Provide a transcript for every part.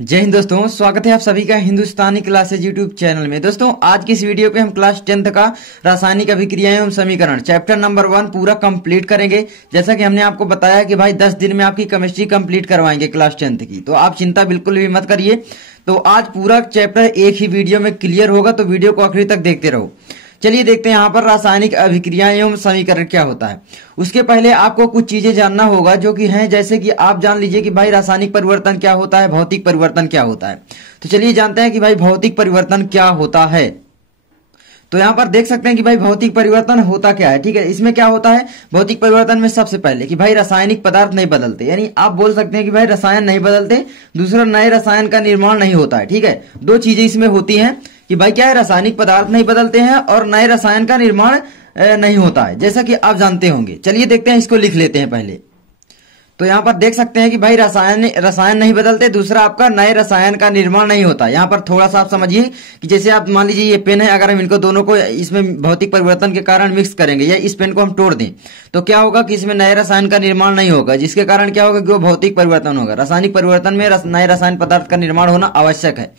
जय हिंद दोस्तों, स्वागत है आप सभी का हिंदुस्तानी क्लासेज यूट्यूब चैनल में। दोस्तों आज की इस वीडियो पे हम क्लास 10th का रासायनिक अभिक्रियाएं एवं समीकरण चैप्टर नंबर 1 पूरा कंप्लीट करेंगे। जैसा कि हमने आपको बताया कि भाई 10 दिन में आपकी केमिस्ट्री कंप्लीट करवाएंगे क्लास 10th की, तो आप चिंता बिल्कुल भी मत करिए। तो आज पूरा चैप्टर एक ही वीडियो में क्लियर होगा, तो वीडियो को आखिरी तक देखते रहो। चलिए देखते हैं यहाँ पर रासायनिक अभिक्रियाएं एवं समीकरण क्या होता है। उसके पहले आपको कुछ चीजें जानना होगा जो कि हैं, जैसे कि आप जान लीजिए कि भाई रासायनिक परिवर्तन क्या होता है, भौतिक परिवर्तन क्या होता है। तो चलिए जानते हैं कि भाई भौतिक परिवर्तन क्या होता है। तो यहाँ पर देख सकते हैं कि भाई भौतिक परिवर्तन होता क्या है। ठीक है, इसमें क्या होता है भौतिक परिवर्तन में, सबसे पहले कि भाई रासायनिक पदार्थ नहीं बदलते, यानी आप बोल सकते हैं कि भाई रसायन नहीं बदलते, दूसरा नए रसायन का निर्माण नहीं होता है। ठीक है, दो चीजें इसमें होती हैं कि भाई क्या है, रासायनिक पदार्थ नहीं बदलते हैं और नए रसायन का निर्माण नहीं होता है, जैसा कि आप जानते होंगे। चलिए देखते हैं, इसको लिख लेते हैं पहले। तो यहाँ पर देख सकते हैं कि भाई रसायन नहीं बदलते, दूसरा आपका नए रसायन का निर्माण नहीं होता। यहाँ पर थोड़ा सा आप समझिए कि जैसे आप मान लीजिए ये पेन है, अगर हम इनको दोनों को इसमें भौतिक परिवर्तन के कारण मिक्स करेंगे या इस पेन को हम तोड़ दें तो क्या होगा कि इसमें नए रसायन का निर्माण नहीं होगा, जिसके कारण क्या होगा कि वो भौतिक परिवर्तन होगा। रासायनिक परिवर्तन में नए रसायन पदार्थ का निर्माण होना आवश्यक है।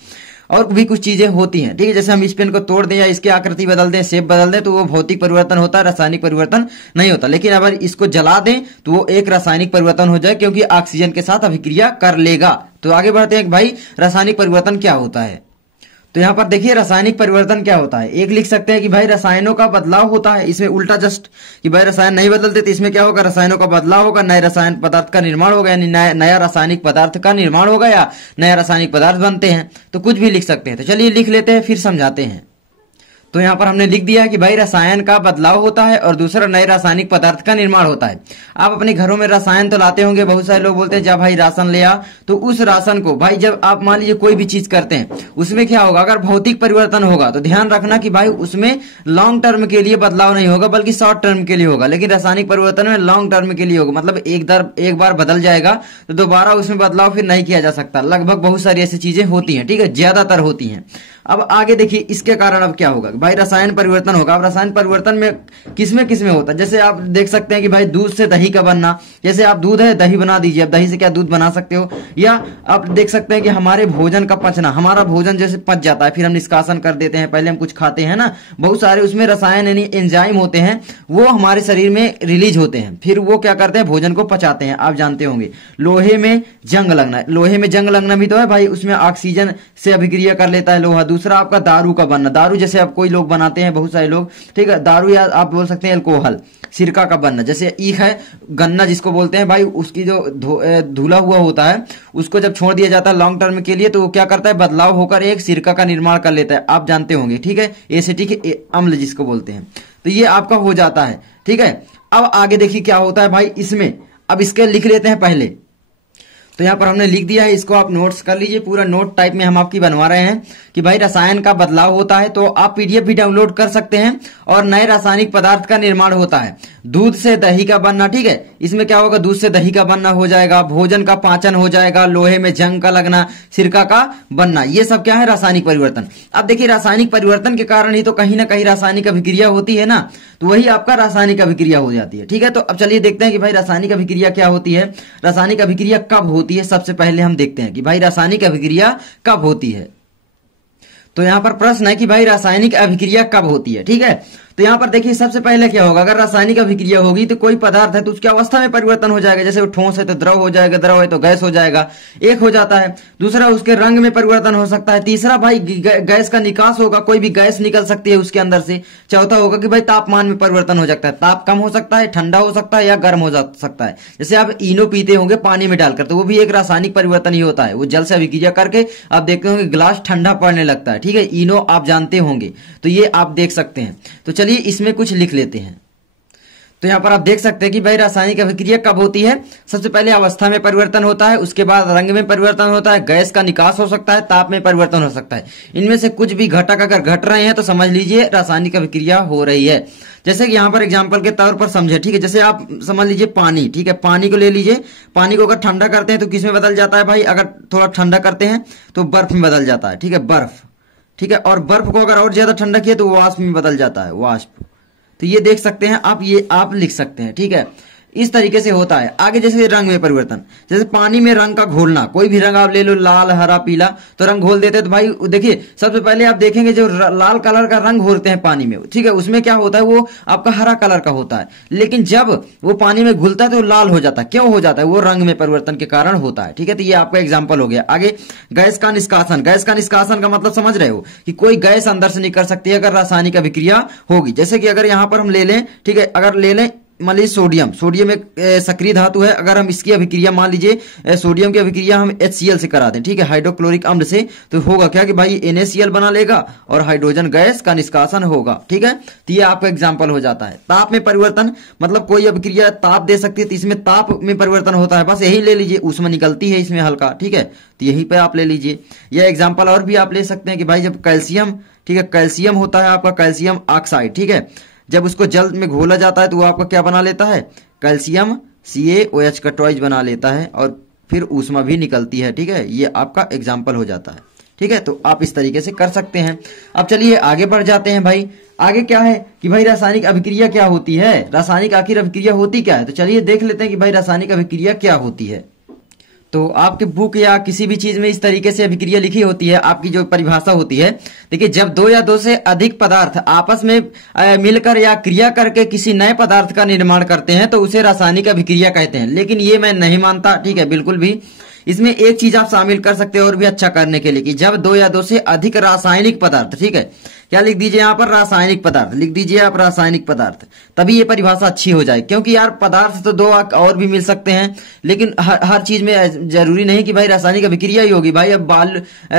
और भी कुछ चीजें होती हैं, ठीक है, जैसे हम इस पेन को तोड़ दें या इसकी आकृति बदल दें, शेप बदल दें, तो वो भौतिक परिवर्तन होता है, रासायनिक परिवर्तन नहीं होता। लेकिन अगर इसको जला दें तो वो एक रासायनिक परिवर्तन हो जाए, क्योंकि ऑक्सीजन के साथ अभिक्रिया कर लेगा। तो आगे बढ़ते हैं कि भाई रासायनिक परिवर्तन क्या होता है। तो यहाँ पर देखिए रासायनिक परिवर्तन क्या होता है। एक लिख सकते हैं कि भाई रसायनों का बदलाव होता है, इसमें उल्टा जस्ट कि भाई रसायन नहीं बदलते, तो इसमें क्या होगा, रसायनों का बदलाव होगा, नए रसायन पदार्थ का निर्माण होगा, यानी नया रासायनिक पदार्थ का निर्माण होगा या नया रासायनिक पदार्थ बनते हैं। तो कुछ भी लिख सकते हैं। तो चलिए लिख लेते हैं, फिर समझाते हैं। तो यहाँ पर हमने लिख दिया कि भाई रसायन का बदलाव होता है और दूसरा नए रासायनिक पदार्थ का निर्माण होता है। आप अपने घरों में रसायन तो लाते होंगे, बहुत सारे लोग बोलते हैं जब भाई राशन ले आ, तो उस राशन को भाई जब आप मान लीजिए कोई भी चीज करते हैं उसमें क्या होगा, अगर भौतिक परिवर्तन होगा तो ध्यान रखना कि भाई उसमें लॉन्ग टर्म के लिए बदलाव नहीं होगा, बल्कि शॉर्ट टर्म के लिए होगा। लेकिन रासायनिक परिवर्तन में लॉन्ग टर्म के लिए होगा, मतलब एक बार बदल जाएगा तो दोबारा उसमें बदलाव फिर नहीं किया जा सकता। लगभग बहुत सारी ऐसी चीजें होती हैं, ठीक है, ज्यादातर होती हैं। अब आगे देखिए इसके कारण अब क्या होगा, भाई रसायन परिवर्तन होगा। अब रसायन परिवर्तन में किसमें होता है, जैसे आप देख सकते हैं कि भाई दूध से दही का बनना, जैसे आप दूध है दही बना दीजिए, अब दही से क्या दूध बना सकते हो। या आप देख सकते हैं कि हमारे भोजन का पचना, हमारा भोजन जैसे पच जाता है फिर हम निष्कासन कर देते हैं, पहले हम कुछ खाते हैं ना, बहुत सारे उसमें रसायन यानी एंजाइम होते हैं, वो हमारे शरीर में रिलीज होते हैं, फिर वो क्या करते हैं, भोजन को पचाते हैं। आप जानते होंगे लोहे में जंग लगना, लोहे में जंग लगना भी तो है भाई, उसमें ऑक्सीजन से अभिक्रिया कर लेता है लोहा। दूसरा आपका दारू का बनना, दारू जैसे आप कोई लोग बनाते हैं, बहुत सारे लोग, ठीक है, दारू या आप बोल सकते हैं अल्कोहल, सिरका का बनना, जैसे ईख है गन्ना जिसको बोलते हैं भाई, उसकी जो धुला हुआ होता है उसको जब छोड़ दिया जाता है लॉन्ग टर्म के लिए, तो वो क्या करता है, बदलाव होकर एक सिरका का निर्माण कर लेता है। आप जानते होंगे, ठीक है, एसिटिक अम्ल जिसको बोलते हैं, तो ये आपका हो जाता है। ठीक है, अब आगे देखिए क्या होता है भाई इसमें। अब इसके लिख लेते हैं पहले। तो यहाँ पर हमने लिख दिया है, इसको आप नोट्स कर लीजिए, पूरा नोट टाइप में हम आपकी बनवा रहे हैं कि भाई रसायन का बदलाव होता है, तो आप पीडीएफ भी डाउनलोड कर सकते हैं। और नए रासायनिक पदार्थ का निर्माण होता है, दूध से दही का बनना, ठीक है, इसमें क्या होगा, दूध से दही का बनना हो जाएगा, भोजन का पाचन हो जाएगा, लोहे में जंग का लगना, सिरका का बनना, ये सब क्या है, रासायनिक परिवर्तन। अब देखिए रासायनिक परिवर्तन के कारण ही तो कहीं ना कहीं रासायनिक अभिक्रिया होती है ना, तो वही आपका रासायनिक अभिक्रिया हो जाती है। ठीक है, तो अब चलिए देखते हैं कि भाई रासायनिक अभिक्रिया क्या होती है, रासायनिक अभिक्रिया कब होती है। सबसे पहले हम देखते हैं कि भाई रासायनिक अभिक्रिया कब होती है। तो यहां पर प्रश्न है कि भाई रासायनिक अभिक्रिया कब होती है। ठीक है, तो यहां पर देखिए सबसे पहले क्या होगा, अगर रासायनिक अभिक्रिया होगी तो कोई पदार्थ है तो उसकी अवस्था में परिवर्तन हो जाएगा, जैसे वो ठोस है तो द्रव हो जाएगा, द्रव है तो गैस हो जाएगा, एक हो जाता है। दूसरा उसके रंग में परिवर्तन हो सकता है। तीसरा भाई गैस का निकास होगा, कोई भी गैस निकल सकती है उसके अंदर से। चौथा होगा कि भाई तापमान में परिवर्तन हो सकता है, ताप कम हो सकता है, ठंडा हो सकता है या गर्म हो सकता है। जैसे आप इनो पीते होंगे पानी में डालकर, तो वो भी एक रासायनिक परिवर्तन ही होता है, वो जल से अभिक्रिया करके आप देखते होंगे गिलास ठंडा पड़ने लगता है। ठीक है, इनो आप जानते होंगे, तो ये आप देख सकते हैं। तो चलिए इसमें कुछ लिख लेते हैं। तो यहां पर आप देख सकते हैं कि भाई रासायनिक अभिक्रिया कब होती है। सबसे पहले अवस्था में परिवर्तन होता है, उसके बाद रंग में परिवर्तन होता है, गैस का निकास हो सकता है, ताप में परिवर्तन हो सकता है। इनमें से कुछ भी घटक अगर घट रहे हैं तो समझ लीजिए रासायनिक अभिक्रिया हो रही है। जैसे कि यहां पर एग्जांपल के तौर पर समझे, ठीक है, जैसे आप समझ लीजिए पानी, ठीक है, पानी को ले लीजिए, पानी को अगर ठंडा करते हैं तो किस में बदल जाता है भाई, अगर थोड़ा ठंडा करते हैं तो बर्फ में बदल जाता है। ठीक है, बर्फ, ठीक है, और बर्फ को अगर और ज्यादा ठंडा किया तो वाष्प में बदल जाता है, वाष्प। तो ये देख सकते हैं आप, ये आप लिख सकते हैं। ठीक है, इस तरीके से होता है। आगे जैसे रंग में परिवर्तन, जैसे पानी में रंग का घोलना, कोई भी रंग आप ले लो, लाल हरा पीला, तो रंग घोल देते हैं। तो भाई देखिए सबसे पहले आप देखेंगे जो लाल कलर का रंग घोलते हैं पानी में, ठीक है, उसमें क्या होता है, वो आपका हरा कलर का होता है, लेकिन जब वो पानी में घुलता है तो लाल हो जाता है। क्यों हो जाता है? वो रंग में परिवर्तन के कारण होता है, ठीक है। तो ये आपका एग्जाम्पल हो गया। आगे गैस का निष्कासन, गैस का निष्कासन का मतलब समझ रहे हो कि कोई गैस अंदर से निकल सकती है अगर रासायनिक अभिक्रिया होगी। जैसे कि अगर यहां पर हम ले लें, ठीक है, अगर ले लें मान लीजिए सोडियम, सोडियम एक सक्रिय धातु है, अगर हम इसकी अभिक्रिया मान लीजिए सोडियम की अभिक्रिया हम HCl से करा दें, ठीक है, हाइड्रोक्लोरिक अम्ल से, तो होगा क्या कि भाई NaCl बना लेगा और हाइड्रोजन गैस का निष्कासन होगा, ठीक है। तो ये आपका एग्जांपल हो जाता है। ताप में परिवर्तन मतलब कोई अभिक्रिया ताप दे सकती है, तो इसमें ताप में परिवर्तन होता है, बस यही ले लीजिए, ऊष्मा निकलती है इसमें हल्का, ठीक है, तो यही पे आप ले लीजिए। यह एग्जाम्पल और भी आप ले सकते हैं कि भाई जब कैल्शियम, ठीक है, कैल्शियम होता है आपका कैल्शियम ऑक्साइड, ठीक है, जब उसको जल में घोला जाता है तो वो आपका क्या बना लेता है, कैल्शियम CaOH का टॉइज बना लेता है और फिर ऊष्मा भी निकलती है, ठीक है। ये आपका एग्जाम्पल हो जाता है, ठीक है। तो आप इस तरीके से कर सकते हैं। अब चलिए आगे बढ़ जाते हैं भाई। आगे क्या है कि भाई रासायनिक अभिक्रिया क्या होती है, रासायनिक आखिर अभिक्रिया होती क्या है, तो चलिए देख लेते हैं कि भाई रासायनिक अभिक्रिया क्या होती है। तो आपके बुक या किसी भी चीज में इस तरीके से अभिक्रिया लिखी होती है, आपकी जो परिभाषा होती है, देखिए जब दो या दो से अधिक पदार्थ आपस में मिलकर या क्रिया करके किसी नए पदार्थ का निर्माण करते हैं तो उसे रासायनिक अभिक्रिया कहते हैं। लेकिन ये मैं नहीं मानता, ठीक है, बिल्कुल भी। इसमें एक चीज आप शामिल कर सकते हो और भी अच्छा करने के लिए कि जब दो या दो से अधिक रासायनिक पदार्थ, ठीक है, क्या लिख दीजिए यहाँ पर, रासायनिक पदार्थ लिख दीजिए आप, रासायनिक पदार्थ, तभी ये परिभाषा अच्छी हो जाए। क्योंकि यार पदार्थ तो दो और भी मिल सकते हैं, लेकिन हर चीज में जरूरी नहीं कि भाई रासायनिक अभिक्रिया ही होगी। भाई अब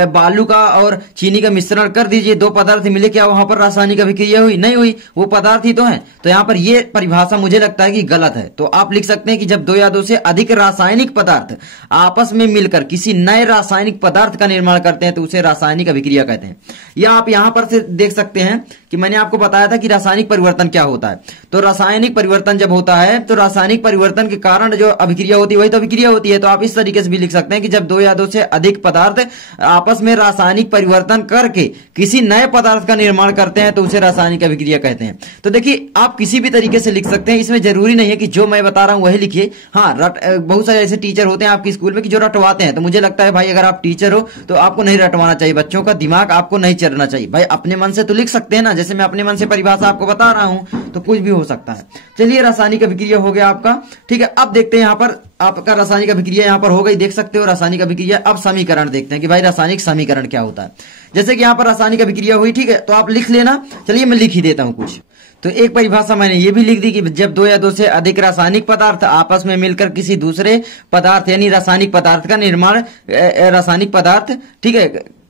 बालू का और चीनी का मिश्रण कर दीजिए, दो पदार्थ मिले, क्या वहां पर रासायनिक अभिक्रिया हुई? नहीं हुई, वो पदार्थ ही तो है। तो यहाँ पर ये परिभाषा मुझे लगता है कि गलत है। तो आप लिख सकते हैं कि जब दो या दो से अधिक रासायनिक पदार्थ आपस में मिलकर किसी नए रासायनिक पदार्थ का निर्माण करते हैं तो उसे रासायनिक अभिक्रिया कहते हैं। या आप यहां पर से देख सकते हैं कि मैंने आपको बताया था कि रासायनिक परिवर्तन क्या होता है। तो रासायनिक परिवर्तन जब होता है तो रासायनिक परिवर्तन के कारण जो अभिक्रिया होती है वही तो अभिक्रिया होती है। तो आप इस तरीके से भी लिख सकते हैं कि जब दो या दो से अधिक पदार्थ आपस में रासायनिक परिवर्तन करके किसी नए पदार्थ का निर्माण करते हैं तो उसे रासायनिक अभिक्रिया कहते हैं। तो देखिए आप किसी भी तरीके से लिख सकते हैं, इसमें जरूरी नहीं है कि जो मैं बता रहा हूं वही लिखिए। हाँ, बहुत सारे ऐसे टीचर होते हैं आपके स्कूल में कि जो रटवाते हैं, तो मुझे लगता है भाई अगर आप टीचर हो तो आपको नहीं रटवाना चाहिए, बच्चों का दिमाग आपको नहीं चलना चाहिए। भाई अपने मन से तो लिख सकते हैं ना, जैसे मैं अपने मन से परिभाषा आपको बता रहा हूं तो कुछ भी हो सकता है। चलिए रासायनिक अभिक्रिया हो गया आपका, ठीक है। अब देखते हैं यहाँ पर आपका रासायनिक अभिक्रिया यहाँ पर हो गई, देख सकते हो रासायनिक अभिक्रिया। अब समीकरण देखते हैं कि भाई रासायनिक समीकरण क्या होता है। जैसे कि यहाँ पर रासायनिक अभिक्रिया हुई, ठीक है, तो आप लिख लेना। चलिए मैं लिख ही देता हूं कुछ। तो एक परिभाषा मैंने ये भी लिख दी कि जब दो या दो से अधिक रासायनिक पदार्थ आपस में मिलकर किसी दूसरे पदार्थ यानी रासायनिक पदार्थ का निर्माण, रासायनिक पदार्थ, ठीक है,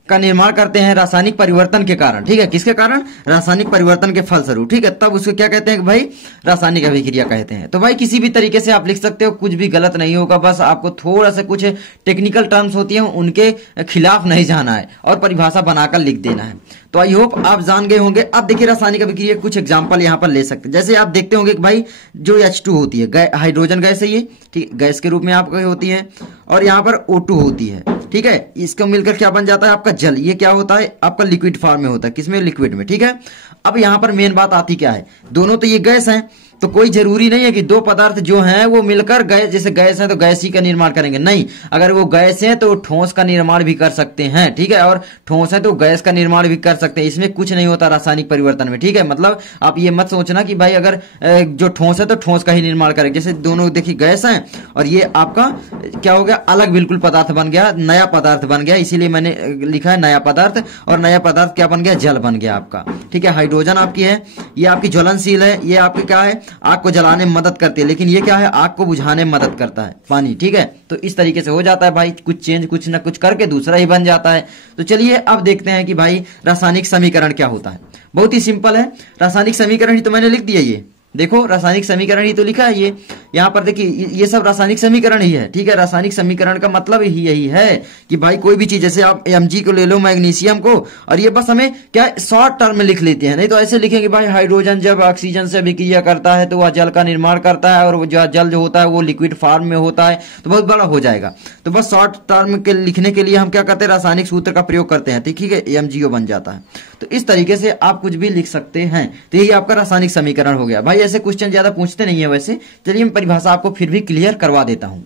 का निर्माण करते हैं रासायनिक परिवर्तन के कारण, ठीक है, किसके कारण? रासायनिक परिवर्तन के फलस्वरूप, ठीक है, तब उसको क्या कहते हैं कि भाई रासायनिक अभिक्रिया कहते हैं। तो भाई किसी भी तरीके से आप लिख सकते हो, कुछ भी गलत नहीं होगा, बस आपको थोड़ा सा कुछ टेक्निकल टर्म्स होती हैं उनके खिलाफ नहीं जाना है और परिभाषा बनाकर लिख देना है। तो आई होप आप जान गए होंगे। अब देखिए रासायनिक अभिक्रिया कुछ एग्जांपल यहां पर ले सकते हैं। जैसे आप देखते होंगे कि भाई जो H2 होती है, हाइड्रोजन गैस है ये, ठीक, गैस के रूप में आपको होती है, और यहाँ पर O2 होती है, ठीक है, इसको मिलकर क्या बन जाता है आपका जल। ये क्या होता है आपका लिक्विड फॉर्म में होता है, किसमें? लिक्विड में, ठीक है। अब यहाँ पर मेन बात आती क्या है, दोनों तो ये गैस हैं, तो कोई जरूरी नहीं है कि दो पदार्थ जो हैं वो मिलकर गैस, जैसे गैस है तो गैस ही का निर्माण करेंगे, नहीं। अगर वो गैस है तो ठोस का निर्माण भी कर सकते हैं, ठीक है, और ठोस है तो गैस का निर्माण भी कर सकते हैं। इसमें कुछ नहीं होता रासायनिक परिवर्तन में, ठीक है। मतलब आप ये मत सोचना कि भाई अगर जो ठोस है तो ठोस का ही निर्माण करेंगे। जैसे दोनों देखिए गैस है और ये आपका क्या हो गया, अलग बिल्कुल पदार्थ बन गया, नया पदार्थ बन गया, इसीलिए मैंने लिखा है नया पदार्थ। और नया पदार्थ क्या बन गया? जल बन गया आपका, ठीक है। हाइड्रोजन आपकी है, ये आपकी ज्वलनशील है, ये आपकी क्या है, आग को जलाने में मदद करती है, लेकिन ये क्या है, आग को बुझाने में मदद करता है, पानी, ठीक है। तो इस तरीके से हो जाता है भाई, कुछ चेंज कुछ ना कुछ करके दूसरा ही बन जाता है। तो चलिए अब देखते हैं कि भाई रासायनिक समीकरण क्या होता है। बहुत ही सिंपल है, रासायनिक समीकरण ही तो मैंने लिख दिया, ये देखो रासायनिक समीकरण ही तो लिखा है ये यहाँ पर, देखिए ये सब रासायनिक समीकरण ही है, ठीक है। रासायनिक समीकरण का मतलब ही यही है कि भाई कोई भी चीज, जैसे आप Mg को ले लो, मैग्नीशियम को, और ये बस हमें क्या शॉर्ट टर्म में लिख लेते हैं, नहीं तो ऐसे लिखेंगे भाई हाइड्रोजन जब ऑक्सीजन से अभिक्रिया करता है तो वह जल का निर्माण करता है, और वो जल जो होता है वो लिक्विड फॉर्म में होता है, तो बहुत बड़ा हो जाएगा। तो बस शॉर्ट टर्म के लिखने के लिए हम क्या करते हैं, रासायनिक सूत्र का प्रयोग करते हैं, ठीक है, MgO बन जाता है। तो इस तरीके से आप कुछ भी लिख सकते हैं। तो यही आपका रासायनिक समीकरण हो गया भाई। ऐसे क्वेश्चन ज्यादा पूछते नहीं है वैसे। चलिए मैं परिभाषा आपको फिर भी क्लियर करवा देता हूं।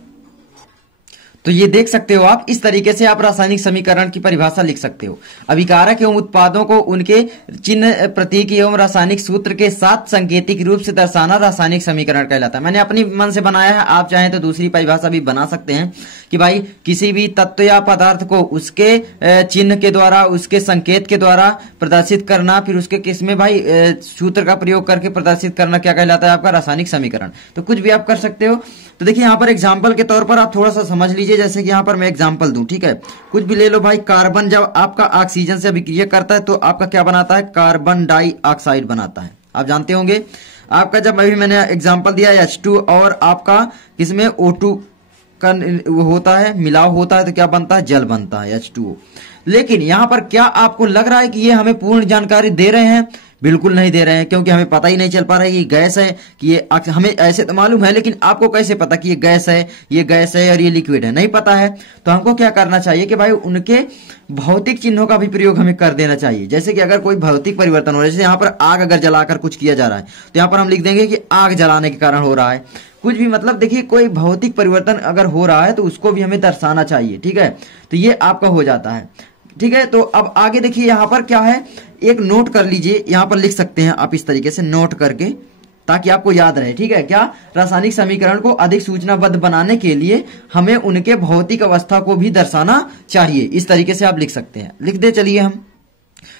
तो ये देख सकते हो आप, इस तरीके से आप रासायनिक समीकरण की परिभाषा लिख सकते हो। अभिकारक एवं उत्पादों को उनके चिन्ह, प्रतीक एवं रासायनिक सूत्र के साथ सांकेतिक रूप से दर्शाना रासायनिक समीकरण कहलाता है। मैंने अपनी मन से बनाया है, आप चाहें तो दूसरी परिभाषा भी बना सकते हैं कि भाई किसी भी तत्व या पदार्थ को उसके चिन्ह के द्वारा, उसके संकेत के द्वारा प्रदर्शित करना, फिर उसके किसमें भाई सूत्र का प्रयोग करके प्रदर्शित करना क्या कहलाता है? आपका रासायनिक समीकरण। तो कुछ भी आप कर सकते हो। तो देखिए यहाँ पर एग्जाम्पल के तौर पर आप थोड़ा सा समझ लीजिए, जैसे कि यहाँ पर मैं एग्जाम्पल दूं, ठीक है। कुछ भी ले लो भाई, कार्बन जब आपका ऑक्सीजन से अभिक्रिया करता है तो आपका क्या बनाता है? कार्बन डाइऑक्साइड बनाता है, आप जानते होंगे। आपका जब अभी मैंने एग्जाम्पल दिया H2 और आपका इसमें O2 का होता है, मिलाव होता है, तो क्या बनता है? जल बनता है, H2O। लेकिन यहां पर क्या आपको लग रहा है कि ये हमें पूर्ण जानकारी दे रहे हैं? बिल्कुल नहीं दे रहे हैं, क्योंकि हमें पता ही नहीं चल पा रहा है कि गैस है कि ये, हमें ऐसे तो मालूम है, लेकिन आपको कैसे पता कि ये गैस है, ये गैस है और ये लिक्विड है? नहीं पता है। तो हमको क्या करना चाहिए कि भाई उनके भौतिक चिन्हों का भी प्रयोग हमें कर देना चाहिए। जैसे कि अगर कोई भौतिक परिवर्तन हो रहा है, जैसे यहाँ पर आग अगर जलाकर कुछ किया जा रहा है तो यहाँ पर हम लिख देंगे कि आग जलाने के कारण हो रहा है। कुछ भी मतलब देखिए, कोई भौतिक परिवर्तन अगर हो रहा है तो उसको भी हमें दर्शाना चाहिए, ठीक है। तो ये आपका हो जाता है, ठीक है। तो अब आगे देखिए यहाँ पर क्या है, एक नोट कर लीजिए, यहाँ पर लिख सकते हैं आप इस तरीके से नोट करके, ताकि आपको याद रहे, ठीक है। क्या? रासायनिक समीकरण को अधिक सूचनाबद्ध बनाने के लिए हमें उनके भौतिक अवस्था को भी दर्शाना चाहिए। इस तरीके से आप लिख सकते हैं, लिख दे चलिए हम।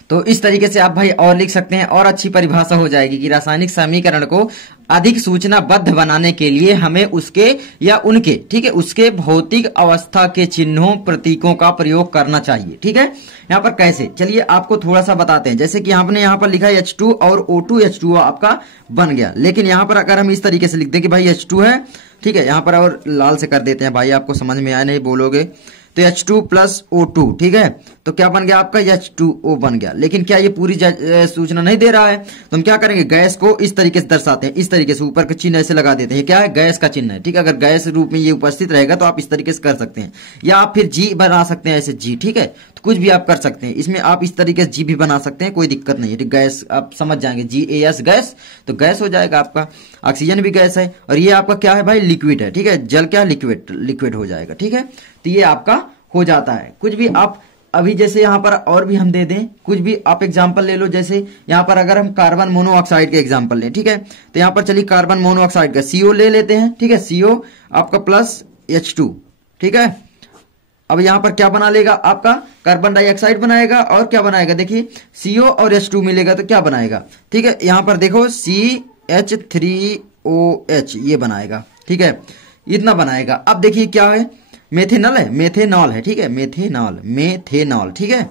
तो इस तरीके से आप भाई और लिख सकते हैं, और अच्छी परिभाषा हो जाएगी कि रासायनिक समीकरण को अधिक सूचनाबद्ध बनाने के लिए हमें उसके या उनके, ठीक है, उसके भौतिक अवस्था के चिन्हों, प्रतीकों का प्रयोग करना चाहिए, ठीक है। यहाँ पर कैसे, चलिए आपको थोड़ा सा बताते हैं। जैसे कि आपने यहाँ पर लिखा है H2 और O2, H2O आपका बन गया। लेकिन यहाँ पर अगर हम इस तरीके से लिख दें कि भाई H2 है, ठीक है, यहाँ पर और लाल से कर देते हैं भाई, आपको समझ में आया नहीं बोलोगे, तो H2 प्लस O2, ठीक है। तो क्या बन गया आपका? H2O बन गया। लेकिन क्या ये पूरी सूचना नहीं दे रहा है? तो हम क्या करेंगे, गैस को इस तरीके से दर्शाते हैं, इस तरीके से ऊपर का चिन्ह ऐसे लगा देते हैं। क्या है? गैस का चिन्ह है, ठीक है। अगर गैस रूप में ये उपस्थित रहेगा तो आप इस तरीके से कर सकते हैं, या आप फिर G बना सकते हैं, ऐसे G, ठीक है। तो कुछ भी आप कर सकते हैं, इसमें आप इस तरीके से G भी बना सकते हैं, कोई दिक्कत नहीं है। गैस आप समझ जाएंगे, GAS गैस, तो गैस हो जाएगा आपका। ऑक्सीजन भी गैस है, और ये आपका क्या है भाई? लिक्विड है, ठीक है। जल क्या है? लिक्विड हो जाएगा, ठीक है। तो ये आपका हो जाता है। कुछ भी आप अभी जैसे यहाँ पर और भी हम दे दें, कुछ भी आप एग्जांपल ले लो। जैसे यहाँ पर अगर हम कार्बन मोनोऑक्साइड के एग्जांपल लें, ठीक है, तो यहाँ पर चलिए कार्बन मोनोऑक्साइड का CO ले लेते हैं, ठीक है। CO आपका प्लस H2, ठीक है। अब यहाँ पर क्या बना लेगा? आपका कार्बन डाइऑक्साइड बनाएगा, और क्या बनाएगा? देखिए CO और H2 मिलेगा तो क्या बनाएगा, ठीक है। यहाँ पर देखो CH3OH ये बनाएगा, ठीक है, इतना बनाएगा। अब देखिए क्या है, मेथेनॉल है, मेथेनॉल है, ठीक है, मेथेनॉल, ठीक है।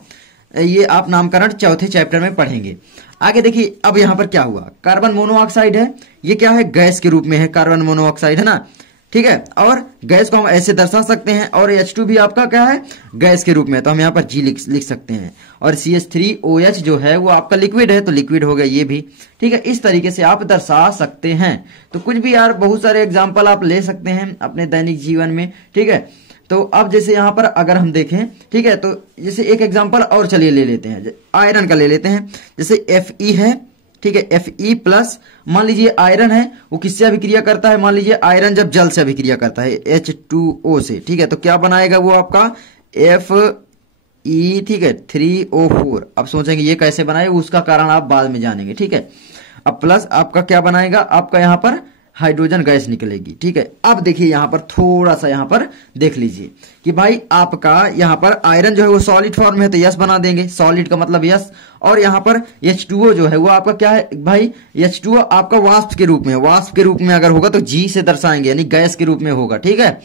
ये आप नामकरण चौथे चैप्टर में पढ़ेंगे। आगे देखिए, अब यहां पर क्या हुआ, कार्बन मोनोऑक्साइड है, ये क्या है? गैस के रूप में है, कार्बन मोनोऑक्साइड है ना, ठीक है। और गैस को हम ऐसे दर्शा सकते हैं, और H2 भी आपका क्या है? गैस के रूप में, तो हम यहाँ पर G लिख सकते हैं। और CH3OH जो है वो आपका लिक्विड है, तो लिक्विड हो गया ये भी, ठीक है। इस तरीके से आप दर्शा सकते हैं। तो कुछ भी यार, बहुत सारे एग्जाम्पल आप ले सकते हैं अपने दैनिक जीवन में, ठीक है। तो अब जैसे यहाँ पर अगर हम देखें, ठीक है, तो जैसे एक एग्जाम्पल और चलिए ले लेते हैं, आयरन का ले लेते हैं। जैसे Fe है, ठीक है, Fe प्लस, मान लीजिए आयरन है, वो किससे अभिक्रिया करता है? मान लीजिए आयरन जब जल से अभिक्रिया करता है H2O से, ठीक है, तो क्या बनाएगा वो आपका? Fe, ठीक है, 3O4। अब सोचेंगे ये कैसे बनाए, उसका कारण आप बाद में जानेंगे, ठीक है। अब प्लस आपका क्या बनाएगा? आपका यहाँ पर हाइड्रोजन गैस निकलेगी, ठीक है। अब देखिए यहाँ पर थोड़ा सा यहाँ पर देख लीजिए कि भाई आपका यहाँ पर आयरन जो है वो सॉलिड फॉर्म है, तो यस बना देंगे, सॉलिड का मतलब यस। और यहाँ पर H2O जो है वो आपका क्या है भाई? H2O आपका वाष्प के रूप में, वाष्प के रूप में अगर होगा तो G से दर्शाएंगे, यानी गैस के रूप में होगा, ठीक है।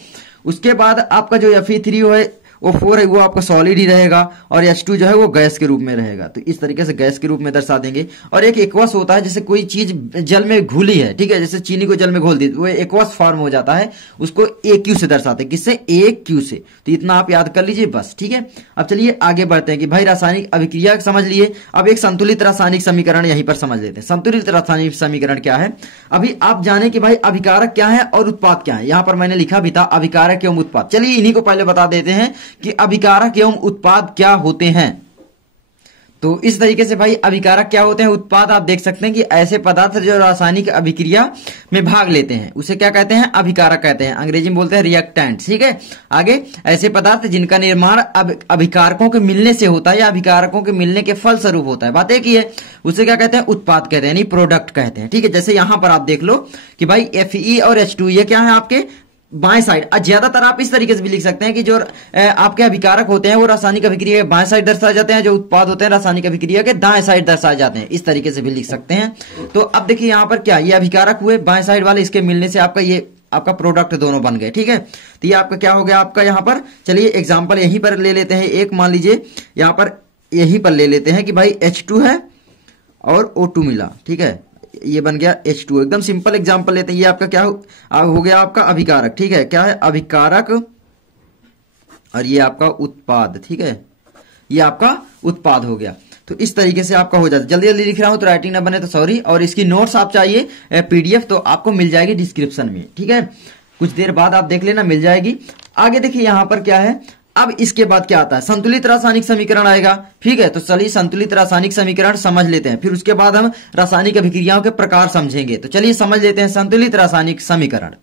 उसके बाद आपका जो Fe3O है, O4 है, वो आपका सॉलिड ही रहेगा, और H2 जो है वो गैस के रूप में रहेगा। तो इस तरीके से गैस के रूप में दर्शा देंगे। और एक एक्वस होता है, जैसे कोई चीज जल में घुली है, ठीक है, जैसे चीनी को जल में घोल दी, वो एक्वस फॉर्म हो जाता है, उसको AQ से दर्शाते हैं। किससे? AQ से। तो इतना आप याद कर लीजिए बस, ठीक है। अब चलिए आगे बढ़ते हैं कि भाई रासायनिक अभिक्रिया समझ लिए, अब एक संतुलित रासायनिक समीकरण यहीं पर समझ लेते हैं। संतुलित रासायनिक समीकरण क्या है? अभी आप जाने कि भाई अभिकारक क्या है और उत्पाद क्या है। यहां पर मैंने लिखा भी था अभिकारक एवं उत्पाद। चलिए इन्हीं को पहले बता देते हैं कि अभिकारक एवं उत्पाद क्या होते हैं। तो इस तरीके से भाई अभिकारक क्या होते हैं, उत्पाद। आप देख सकते हैं कि ऐसे पदार्थ जो रासायनिक अभिक्रिया में भाग लेते हैं उसे क्या कहते हैं, अभिकारक कहते हैं, अंग्रेजी में बोलते हैं रिएक्टेंट। ठीक है, आगे ऐसे पदार्थ जिनका निर्माण अभिकारकों के मिलने से होता है या अभिकारकों के मिलने के फल स्वरूप होता है, बात एक ही है, उसे क्या कहते हैं, उत्पाद कहते हैं, यानी प्रोडक्ट कहते हैं। ठीक है, जैसे यहां पर आप देख लो कि भाई Fe और H2 ये क्या है आपके बाएं साइड। ज्यादातर आप इस तरीके से भी लिख सकते हैं कि जो आपके अभिकारक होते हैं वो रासायनिक अभिक्रिया के बाएं साइड दर्शाए जाते हैं, जो उत्पाद होते हैं रासायनिक अभिक्रिया के दाएं साइड दर्शाए जाते हैं, इस तरीके से भी लिख सकते हैं। तो अब देखिए यहां पर क्या, ये अभिकारक हुए बाएं साइड वाले, इसके मिलने से आपका ये आपका प्रोडक्ट दोनों बन गए। ठीक है, तो ये आपका क्या हो गया आपका यहां पर, चलिए एग्जाम्पल यहीं पर ले लेते हैं एक, मान लीजिए यहां पर यहीं पर ले लेते हैं कि भाई H2 है और O2 मिला। ठीक है, ये बन गया H2, एकदम सिंपल एग्जांपल लेते हैं। ये आपका क्या हो गया आपका अभिकारक। ठीक है, क्या है, अभिकारक, और ये आपका उत्पाद। ठीक है, ये आपका उत्पाद हो गया। तो इस तरीके से आपका हो जाता है। जल्दी जल्दी लिख रहा हूं तो राइटिंग ना बने तो सॉरी। और इसकी नोट्स आप चाहिए PDF तो आपको मिल जाएगी डिस्क्रिप्शन में। ठीक है, कुछ देर बाद आप देख लेना, मिल जाएगी। आगे देखिए यहां पर क्या है, अब इसके बाद क्या आता है, संतुलित रासायनिक समीकरण आएगा। ठीक है, तो चलिए संतुलित रासायनिक समीकरण समझ लेते हैं, फिर उसके बाद हम रासायनिक अभिक्रियाओं के प्रकार समझेंगे। तो चलिए समझ लेते हैं संतुलित रासायनिक समीकरण।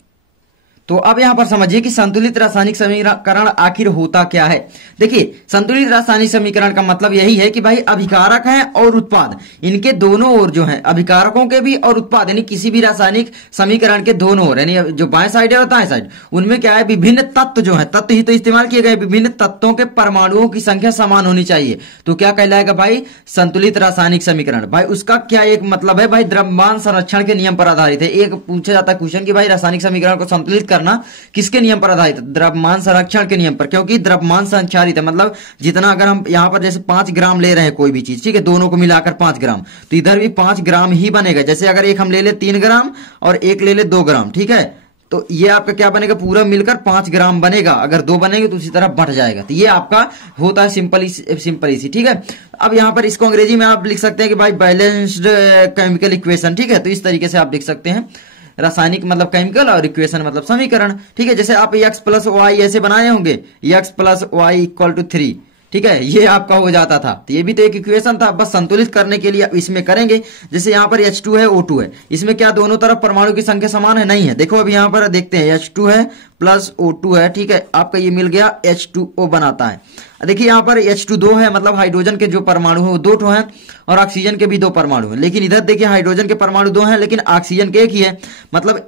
तो अब यहां पर समझिए कि संतुलित रासायनिक समीकरण आखिर होता क्या है। देखिए संतुलित रासायनिक समीकरण का मतलब यही है कि भाई अभिकारक हैं और उत्पाद, इनके दोनों ओर जो है, अभिकारकों के भी और उत्पाद, यानी किसी भी रासायनिक समीकरण के दोनों ओर, यानी जो बाएं साइड है और दाएं साइड, उनमें क्या है, विभिन्न तत्व जो है, तत्व ही तो इस्तेमाल किए गए, विभिन्न तत्वों के परमाणुओं की संख्या समान होनी चाहिए। तो क्या कहलाएगा भाई, संतुलित रासायनिक समीकरण। भाई उसका क्या एक मतलब है, भाई द्रव्यमान संरक्षण के नियम पर आधारित है। एक पूछा जाता है क्वेश्चन कि भाई रासायनिक समीकरण को संतुलित करना किसके नियम पर आधारित है, द्रव्यमान संरक्षण के नियम पर, क्योंकि द्रव्यमान संचारित है, मतलब जितना अगर हम यहां पर जैसे 5 ग्राम ले रहे हैं कोई भी चीज, ठीक है, दोनों को मिलाकर 5 ग्राम, तो इधर भी 5 ग्राम ही बनेगा। जैसे अगर एक हम ले ले 3 ग्राम और एक ले ले 2 ग्राम, ठीक है, तो ये आपका क्या बनेगा, पूरा मिलकर 5 ग्राम बनेगा। अगर 2 बनेंगे तो उसी तरह बढ़ जाएगा। तो ये आपका होता है सिंपल इसी। ठीक है, अब यहां पर इसको अंग्रेजी में आप लिख सकते हैं कि भाई बैलेंस्ड केमिकल इक्वेशन। ठीक है, तो इस तरीके से आप लिख सकते हैं, रासायनिक मतलब केमिकल और इक्वेशन मतलब समीकरण। ठीक है, जैसे आप x + y ऐसे बनाए होंगे, x + y = 3, ठीक है, ये आपका हो जाता था। तो ये भी तो एक इक्वेशन था, बस संतुलित करने के लिए इसमें करेंगे। जैसे यहाँ पर H2 है, O2 है, इसमें क्या दोनों तरफ परमाणु की संख्या समान है, नहीं है। देखो अब यहाँ पर देखते हैं, H2 है प्लस O2 है, ठीक है, आपका ये मिल गया H2O बनाता है। देखिए यहाँ पर H2 है, मतलब हाइड्रोजन के जो परमाणु है वो 2 हैं और ऑक्सीजन के भी 2 परमाणु हैं। लेकिन इधर देखिए हाइड्रोजन के परमाणु 2 हैं लेकिन ऑक्सीजन के 1 ही है, मतलब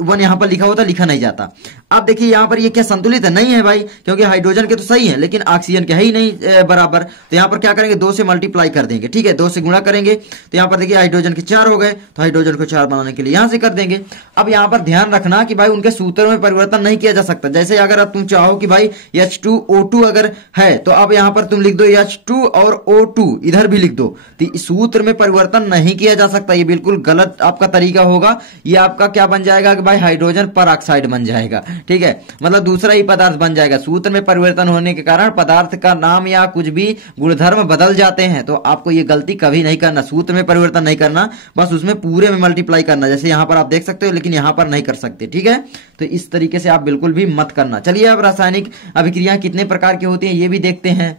1 यहां पर लिखा होता, लिखा नहीं जाता। अब देखिए यहां पर ये क्या संतुलित है, नहीं है भाई, क्योंकि हाइड्रोजन के तो सही है लेकिन ऑक्सीजन के है ही नहीं बराबर। तो यहां पर क्या करेंगे, 2 से मल्टीप्लाई कर देंगे। ठीक है, 2 से गुणा करेंगे तो यहां पर देखिए हाइड्रोजन के 4 हो गए, तो हाइड्रोजन को 4 बनाने के लिए यहां से कर देंगे। अब यहां पर ध्यान रखना कि भाई उनके सूत्र में परिवर्तन नहीं किया जा सकता। जैसे अगर अब तुम चाहो कि भाई H2O2 अगर है तो अब यहां पर तुम लिख दो H2 और O2 इधर भी लिख दो, तो सूत्र में परिवर्तन नहीं किया जा सकता। ये बिल्कुल गलत आपका तरीका होगा। ये आपका क्या बन जाएगा कि भाई हाइड्रोजन परऑक्साइड बन जाएगा। ठीक है, मतलब दूसरा ही पदार्थ बन जाएगा। सूत्र में परिवर्तन होने के कारण पदार्थ का नाम या कुछ भी गुणधर्म बदल जाते हैं। तो आपको ये गलती कभी नहीं करना, सूत्र में परिवर्तन नहीं करना, बस उसमें पूरे में मल्टीप्लाई करना। जैसे यहां पर आप देख सकते हो लेकिन यहां पर नहीं कर सकते। ठीक है, तो इस तरीके से आप बिल्कुल भी मत करना। चलिए अब रासायनिक अभिक्रियाएं कितने प्रकार की होती हैं ये भी देखते हैं।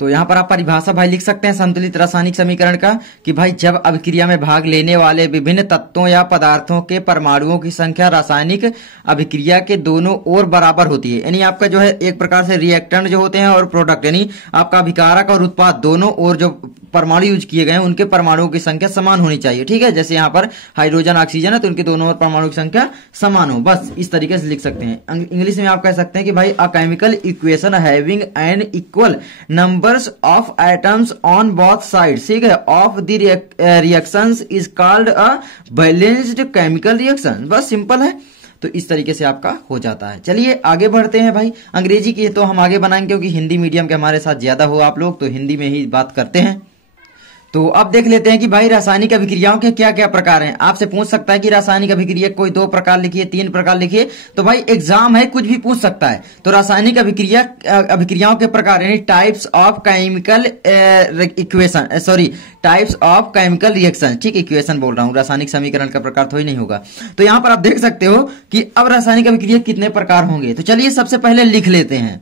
तो यहां पर आप परिभाषा भाई लिख सकते हैं संतुलित रासायनिक समीकरण का कि भाई जब अभिक्रिया में भाग लेने वाले विभिन्न तत्वों या पदार्थों के परमाणुओं की संख्या रासायनिक अभिक्रिया के दोनों ओर बराबर होती है, यानी आपका जो है एक प्रकार से रिएक्टेंट जो होते हैं और प्रोडक्ट, यानी आपका अभिकारक और उत्पाद दोनों ओर जो परमाणु यूज किए गए हैं उनके परमाणुओं की संख्या समान होनी चाहिए। ठीक है, जैसे यहाँ पर हाइड्रोजन ऑक्सीजन है तो उनके दोनों ओर परमाणु की संख्या समान हो, बस इस तरीके से लिख सकते हैं। इंग्लिश में आप कह सकते हैं कि भाई a chemical equation having an equal numbers of atoms on both sides, ठीक है, of the reactions is called a balanced chemical reaction. बस सिंपल है। तो इस तरीके से आपका हो जाता है। चलिए आगे बढ़ते हैं भाई। अंग्रेजी की तो हम आगे बनाएंगे क्योंकि हिंदी मीडियम के हमारे साथ ज्यादा हो आप लोग, तो हिंदी में ही बात करते हैं। तो अब देख लेते हैं कि भाई रासायनिक अभिक्रियाओं के क्या क्या प्रकार हैं। आपसे पूछ सकता है कि रासायनिक अभिक्रिया कोई 2 प्रकार लिखिए, 3 प्रकार लिखिए, तो भाई एग्जाम है कुछ भी पूछ सकता है। तो रासायनिक अभिक्रियाओं के प्रकार यानी types of chemical equation, types of chemical reaction, ठीक, इक्वेशन बोल रहा हूं, रासायनिक समीकरण का प्रकार थोड़ी नहीं होगा। तो यहां पर आप देख सकते हो कि अब रासायनिक अभिक्रिया कितने प्रकार होंगे। तो चलिए सबसे पहले लिख लेते हैं।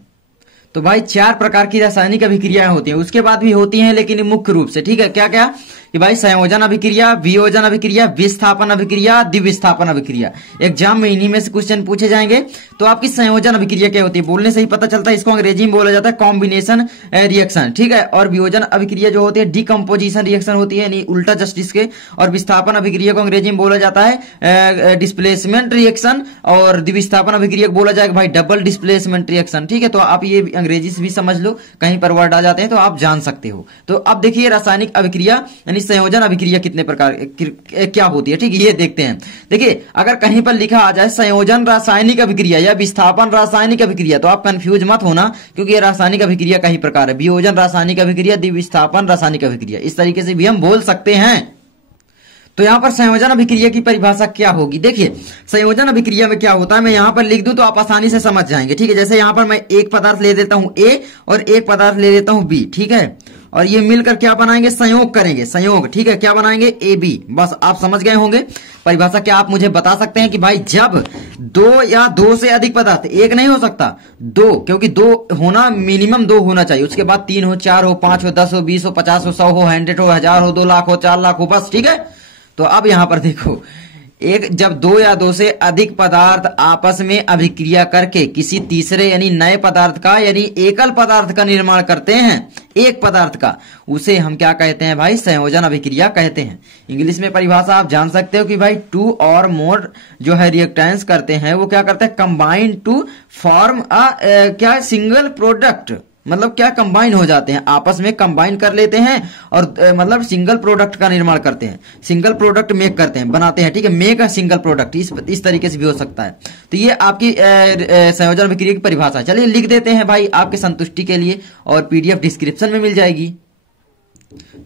तो भाई 4 प्रकार की रासायनिक अभिक्रियाएं होती हैं, उसके बाद भी होती हैं लेकिन मुख्य रूप से, ठीक है। क्या क्या कि भाई संयोजन अभिक्रिया, वियोजन अभिक्रिया, विस्थापन अभिक्रिया, द्विविस्थापन अभिक्रिया। एग्जाम में इन्हीं में से क्वेश्चन पूछे जाएंगे। तो आपकी संयोजन अभिक्रिया क्या होती है, बोलने से ही पता चलता है, इसको अंग्रेजी में बोला जाता है कॉम्बिनेशन रिएक्शन, ठीक है। और वियोजन अभिक्रिया जो होती है डिकम्पोजिशन रिएक्शन होती है, यानी उल्टा जस्टिस के। और विस्थापन अभिक्रिया को अंग्रेजी में बोला जाता है डिस्प्लेसमेंट रिएक्शन, और द्विविस्थापन अभिक्रिया को बोला जाएगा भाई डबल डिस्प्लेसमेंट रिएक्शन, ठीक है। तो आप ये अंग्रेजी से भी समझ लो, कहीं पर वर्ड आ जाते हैं तो आप जान सकते हो। तो अब देखिए रासायनिक अभिक्रिया संयोजन अभिक्रिया कितने प्रकार क्या होती है, ठीक है, ये देखते हैं। देखिए अगर कहीं पर लिखा आ जाए संयोजन रासायनिक अभिक्रिया या विस्थापन रासायनिक अभिक्रिया, तो आप कंफ्यूज मत होना, क्योंकि ये रासायनिक अभिक्रिया का ही प्रकार है। वियोजन रासायनिक अभिक्रिया, द्विविस्थापन रासायनिक अभिक्रिया, इस तरीके से भी हम बोल सकते हैं। तो यहां पर संयोजन अभिक्रिया की परिभाषा क्या होगी, देखिए संयोजन अभिक्रिया में क्या होता है, मैं यहां पर लिख दूं तो आप आसानी से समझ जाएंगे, ठीक है। जैसे यहां पर मैं एक पदार्थ ले देता हूं ए और एक पदार्थ ले लेता हूं बी, ठीक है, और ये मिलकर क्या बनाएंगे, संयोग करेंगे, संयोग, ठीक है, क्या बनाएंगे, ए बी। बस आप समझ गए होंगे परिभाषा। क्या आप मुझे बता सकते हैं कि भाई जब 2 या 2 से अधिक पदार्थ, एक नहीं हो सकता, 2, क्योंकि 2 होना मिनिमम 2 होना चाहिए, उसके बाद 3 हो, 4 हो, 5 हो, 10 हो, 20 हो, 50 हो, 100 हो, 100 हो, 1000 हो, 2 लाख हो, 4 लाख हो, बस, ठीक है। तो अब यहां पर देखो, जब 2 या 2 से अधिक पदार्थ आपस में अभिक्रिया करके किसी तीसरे यानी नए पदार्थ का यानी एकल पदार्थ का निर्माण करते हैं, एक पदार्थ का, उसे हम क्या कहते हैं भाई, संयोजन अभिक्रिया कहते हैं। इंग्लिश में परिभाषा आप जान सकते हो कि भाई 2 और मोर जो है रिएक्टेंट्स करते हैं, वो क्या करते हैं, कंबाइन टू फॉर्म क्या सिंगल प्रोडक्ट, मतलब क्या कंबाइन हो जाते हैं, आपस में कंबाइन कर लेते हैं और मतलब सिंगल प्रोडक्ट का निर्माण करते हैं, सिंगल प्रोडक्ट मेक करते हैं, बनाते हैं, ठीक है, मेक अ सिंगल प्रोडक्ट, इस तरीके से भी हो सकता है। तो ये आपकी संयोजन अभिक्रिया की परिभाषा। चलिए लिख देते हैं भाई आपके संतुष्टि के लिए, और पीडीएफ डिस्क्रिप्शन में मिल जाएगी।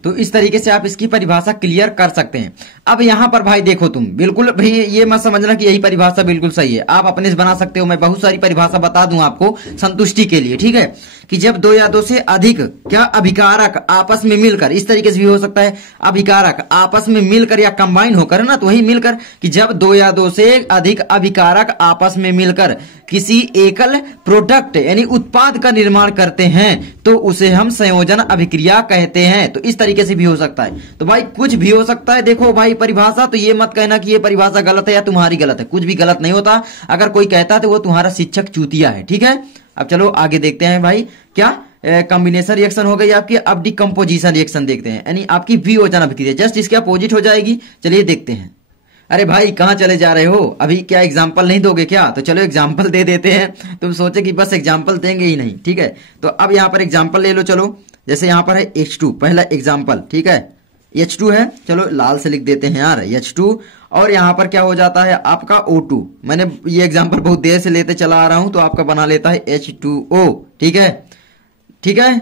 तो इस तरीके से आप इसकी परिभाषा क्लियर कर सकते हैं। अब यहां पर भाई देखो, तुम बिल्कुल भाई ये मत समझना कि यही परिभाषा बिल्कुल सही है, आप अपने से बना सकते हो। मैं बहुत सारी परिभाषा बता दूं आपको संतुष्टि के लिए, ठीक है, कि जब 2 या 2 से अधिक क्या अभिकारक आपस में मिलकर, इस तरीके से भी हो सकता है, अभिकारक आपस में मिलकर या कंबाइन होकर ना, तो वही मिलकर, कि जब 2 या 2 से अधिक अभिकारक आपस में मिलकर किसी एकल प्रोडक्ट यानी उत्पाद का निर्माण करते हैं, तो उसे हम संयोजन अभिक्रिया कहते हैं। तो इस तरीके से भी हो सकता है। तो भाई कुछ भी हो सकता है, देखो भाई परिभाषा, तो ये मत कहना कि ये परिभाषा गलत है या तुम्हारी गलत है, कुछ भी गलत नहीं होता। अगर कोई कहता तो वो तुम्हारा शिक्षक चूतिया है, ठीक है। अब चलो आगे देखते हैं भाई, क्या कॉम्बिनेशन रिएक्शन हो गई आपकी। अब डिकम्पोजिशन रिएक्शन देखते हैं, यानी आपकी वियोजन अभिक्रिया, जस्ट इसके अपोजिट हो जाएगी। चलिए देखते हैं। अरे भाई कहां चले जा रहे हो, अभी क्या एग्जाम्पल नहीं दोगे क्या? तो चलो एग्जाम्पल दे देते हैं। तुम सोचे कि बस एग्जाम्पल देंगे ही नहीं, ठीक है। तो अब यहां पर एग्जाम्पल ले लो। चलो जैसे यहां पर है H2, पहला एग्जाम्पल, ठीक है, H2 है, चलो लाल से लिख देते हैं यार H2। और यहां पर क्या हो जाता है आपका O2। मैंने ये एग्जाम्पल बहुत देर से लेते चला आ रहा हूं, तो आपका बना लेता है H2O, ठीक है, ठीक है।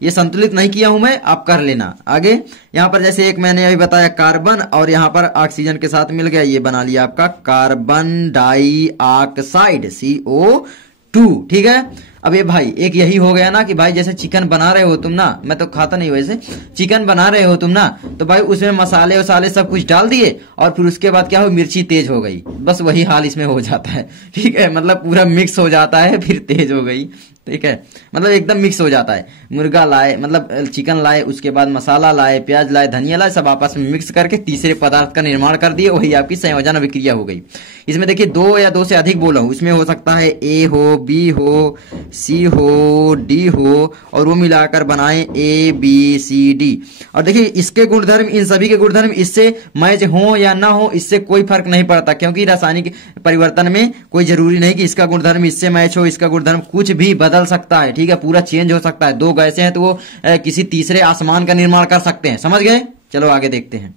ये संतुलित नहीं किया हूं मैं, आप कर लेना आगे। यहां पर जैसे एक मैंने अभी बताया कार्बन, और यहां पर ऑक्सीजन के साथ मिल गया, ये बना लिया आपका कार्बन डाइऑक्साइड CO2, ठीक है। अब ये भाई एक यही हो गया ना कि भाई जैसे चिकन बना रहे हो तुम ना, मैं तो खाता नहीं वैसे, चिकन बना रहे हो तुम ना, तो भाई उसमें मसाले वसाले सब कुछ डाल दिए, और फिर उसके बाद क्या हो, मिर्ची तेज हो गई, बस वही हाल इसमें हो जाता है, ठीक है। मतलब पूरा मिक्स हो जाता है, फिर तेज हो गई, ठीक है, मतलब एकदम मिक्स हो जाता है। मुर्गा लाए, मतलब चिकन लाए, उसके बाद मसाला लाए, प्याज लाए, धनिया लाए, सब आपस में मिक्स करके तीसरे पदार्थ का निर्माण कर दिए, वही आपकी संयोजन अभिक्रिया हो गई। इसमें देखिए 2 या 2 से अधिक बोला हूं, इसमें हो सकता है A हो, B हो, C हो, D हो, और वो मिलाकर बनाए ABCD। और देखिए इसके गुणधर्म, इन सभी के गुणधर्म इससे मैच हो या ना हो, इससे कोई फर्क नहीं पड़ता, क्योंकि रासायनिक परिवर्तन में कोई जरूरी नहीं कि इसका गुणधर्म इससे मैच हो, इसका गुणधर्म कुछ भी बदल सकता है, ठीक है, पूरा चेंज हो सकता है। 2 गैसें हैं तो वो किसी तीसरे आसमान का निर्माण कर सकते हैं, समझ गए। चलो आगे देखते हैं,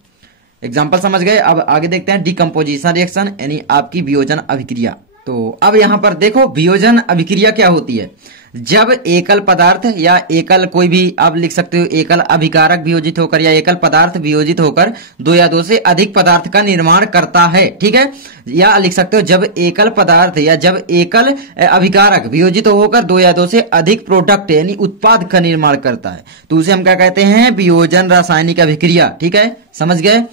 एग्जाम्पल समझ गए। अब आगे देखते हैं डिकम्पोजिशन रिएक्शन, यानी आपकी वियोजन अभिक्रिया। तो अब यहां पर देखो वियोजन अभिक्रिया क्या होती है। जब एकल पदार्थ या एकल कोई भी आप लिख सकते हो, एकल अभिकारक वियोजित होकर या एकल पदार्थ वियोजित होकर 2 या 2 से अधिक पदार्थ का निर्माण करता है, ठीक है। या लिख सकते हो जब एकल पदार्थ या जब एकल अभिकारक वियोजित होकर 2 या 2 से अधिक प्रोडक्ट यानी उत्पाद का निर्माण करता है, तो उसे हम क्या कहते हैं, वियोजन रासायनिक अभिक्रिया, ठीक है, समझ गए।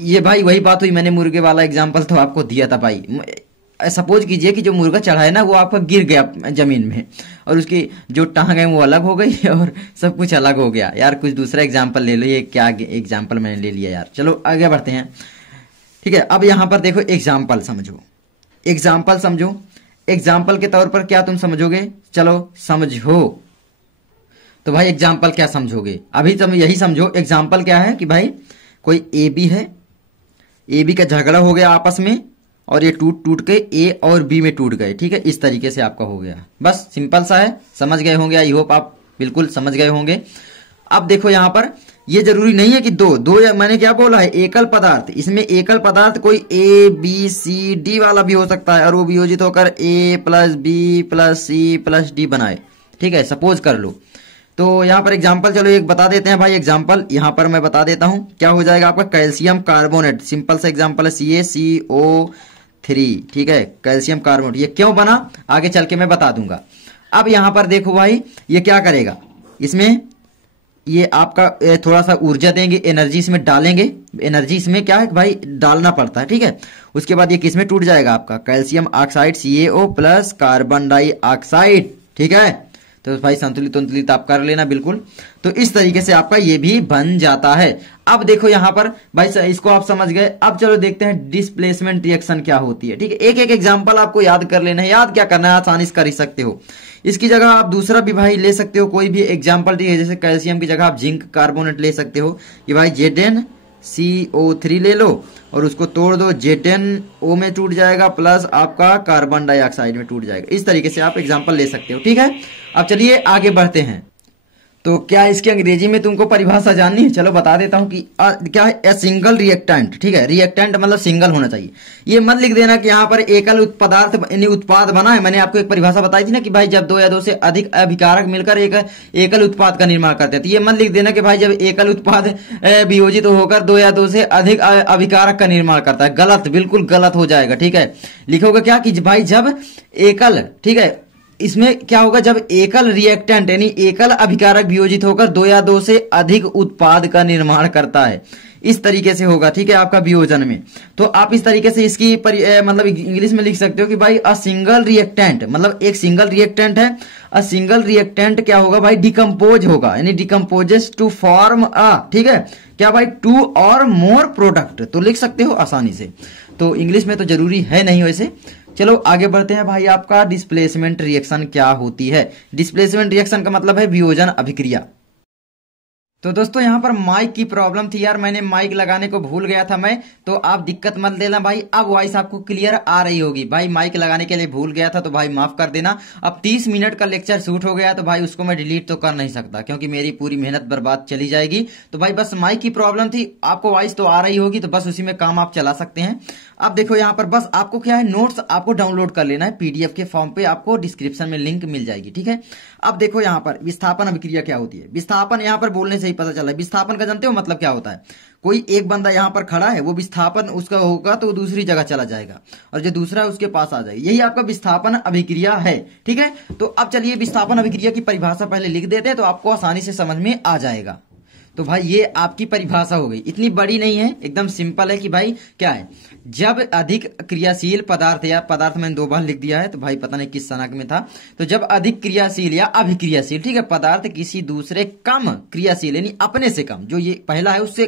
ये भाई वही बात हुई, मैंने मुर्गे वाला एग्जाम्पल तो आपको दिया था भाई, सपोज कीजिए कि जो मुर्गा चढ़ा है ना वो आपका गिर गया जमीन में और उसकी जो टांग है वो अलग हो गई और सब कुछ अलग हो गया। यार कुछ दूसरा एग्जाम्पल ले लो, ये क्या एग्जाम्पल मैंने ले लिया यार। चलो आगे बढ़ते हैं, ठीक है। अब यहां पर देखो एग्जाम्पल समझो, एग्जाम्पल समझो। एग्जाम्पल के तौर पर क्या तुम समझोगे, चलो समझो। तो भाई एग्जाम्पल क्या समझोगे, अभी तुम यही समझो। एग्जाम्पल क्या है कि भाई कोई ए बी है, ए बी का झगड़ा हो गया आपस में और ये टूट टूट के ए और बी में टूट गए, ठीक है। इस तरीके से आपका हो गया, बस सिंपल सा है, समझ गए होंगे। आई होप आप बिल्कुल समझ गए होंगे। अब देखो यहां पर ये जरूरी नहीं है कि दो मैंने क्या बोला है, एकल पदार्थ। इसमें एकल पदार्थ कोई ए बी सी डी वाला भी हो सकता है और वो वियोजित होकर A plus B plus C plus D बनाए, ठीक है। सपोज कर लो। तो यहां पर एग्जांपल चलो एक बता देते हैं भाई। एग्जांपल यहां पर मैं बता देता हूं, क्या हो जाएगा आपका कैल्शियम कार्बोनेट। सिंपल सा एग्जांपल है CaCO3, ठीक है, कैल्शियम कार्बोनेट। ये क्यों बना आगे चल के मैं बता दूंगा। अब यहां पर देखो भाई ये क्या करेगा, इसमें ये आपका थोड़ा सा ऊर्जा देंगे, एनर्जी इसमें डालेंगे। एनर्जी इसमें क्या है भाई डालना पड़ता है, ठीक है। उसके बाद ये किस में टूट जाएगा आपका calcium oxide CaO plus carbon dioxide, ठीक है। तो भाई संतुलित आप कर लेना बिल्कुल। तो इस तरीके से आपका ये भी बन जाता है। अब देखो यहां पर भाई इसको आप समझ गए। अब चलो देखते हैं डिस्प्लेसमेंट रिएक्शन क्या होती है, ठीक है। एक एक एग्जांपल आपको याद कर लेना है। याद क्या करना है, आसानी से कर ही सकते हो। इसकी जगह आप दूसरा भी भाई ले सकते हो, कोई भी एग्जांपल, ठीक है। जैसे कैल्शियम की जगह आप जिंक कार्बोनेट ले सकते हो कि भाई ZnCO3 ले लो और उसको तोड़ दो, ZnO में टूट जाएगा प्लस आपका कार्बन डाइऑक्साइड में टूट जाएगा। इस तरीके से आप एग्जांपल ले सकते हो, ठीक है। अब चलिए आगे बढ़ते हैं। तो क्या इसकी अंग्रेजी में तुमको परिभाषा जाननी है, चलो बता देता हूं कि क्या है ए सिंगल रिएक्टेंट, ठीक है। रिएक्टेंट मतलब सिंगल होना चाहिए। ये मत लिख देना कि यहाँ पर एकल पदार्थ उत्पाद बना है। मैंने आपको एक परिभाषा बताई थी ना कि भाई जब दो या दो से अधिक अभिकारक मिलकर एक एकल उत्पाद का निर्माण करते हैं। तो ये मत लिख देना कि भाई जब एकल उत्पाद वियोजित होकर दो या दो से अधिक अभिकारक का निर्माण करता है। गलत, बिल्कुल गलत हो जाएगा, ठीक है। लिखोगे क्या कि भाई जब एकल, ठीक है, इसमें क्या होगा जब एकल रिएक्टेंट यानी एकल अभिकारक वियोजित होकर दो या दो से अधिक उत्पाद का निर्माण करता है। इस तरीके से होगा, ठीक है, आपका वियोजन में। तो आप इस तरीके से इसकी मतलब इंग्लिश में लिख सकते हो कि भाई अ सिंगल रिएक्टेंट, मतलब एक सिंगल रिएक्टेंट है। अ सिंगल रिएक्टेंट क्या होगा भाई, डिकम्पोज होगा, यानी डिकम्पोजेस टू फॉर्म अ, ठीक है, क्या भाई टू और मोर प्रोडक्ट। तो लिख सकते हो आसानी से। तो इंग्लिश में तो जरूरी है नहीं वैसे। चलो आगे बढ़ते हैं भाई। आपका डिस्प्लेसमेंट रिएक्शन क्या होती है। डिस्प्लेसमेंट रिएक्शन का मतलब है वियोजन अभिक्रिया। तो दोस्तों यहाँ पर माइक की प्रॉब्लम थी यार, मैंने माइक लगाने को भूल गया था मैं। तो आप दिक्कत मत लेना भाई, अब वॉइस आपको क्लियर आ रही होगी। भाई माइक लगाने के लिए भूल गया था तो भाई माफ कर देना। अब 30 मिनट का लेक्चर शूट हो गया तो भाई उसको मैं डिलीट तो कर नहीं सकता क्योंकि मेरी पूरी मेहनत बर्बाद चली जाएगी। तो भाई बस माइक की प्रॉब्लम थी, आपको वॉइस तो आ रही होगी तो बस उसी में काम आप चला सकते हैं। अब देखो यहाँ पर बस आपको क्या है, नोट्स आपको डाउनलोड कर लेना है PDF के फॉर्म पे, आपको डिस्क्रिप्शन में लिंक मिल जाएगी, ठीक है। अब देखो यहाँ पर विस्थापन अभिक्रिया क्या होती है। विस्थापन यहाँ पर बोलने से ही पता चला है। विस्थापन का जानते हो मतलब क्या होता है, कोई एक बंदा यहाँ पर खड़ा है, वो विस्थापन उसका होगा तो दूसरी जगह चला जाएगा और जो दूसरा है उसके पास आ जाएगा। यही आपका विस्थापन अभिक्रिया है, ठीक है। तो अब चलिए विस्थापन अभिक्रिया की परिभाषा पहले लिख देते हैं तो आपको आसानी से समझ में आ जाएगा। तो भाई ये आपकी परिभाषा हो गई, इतनी बड़ी नहीं है, एकदम सिंपल है कि भाई क्या है, जब अधिक क्रियाशील पदार्थ, या पदार्थ मैंने 2 बार लिख दिया है तो भाई पता नहीं किस सनक में था। तो जब अधिक क्रियाशील या अभिक्रियाशील, ठीक है, पदार्थ किसी दूसरे कम क्रियाशील यानी अपने से कम, जो ये पहला है उससे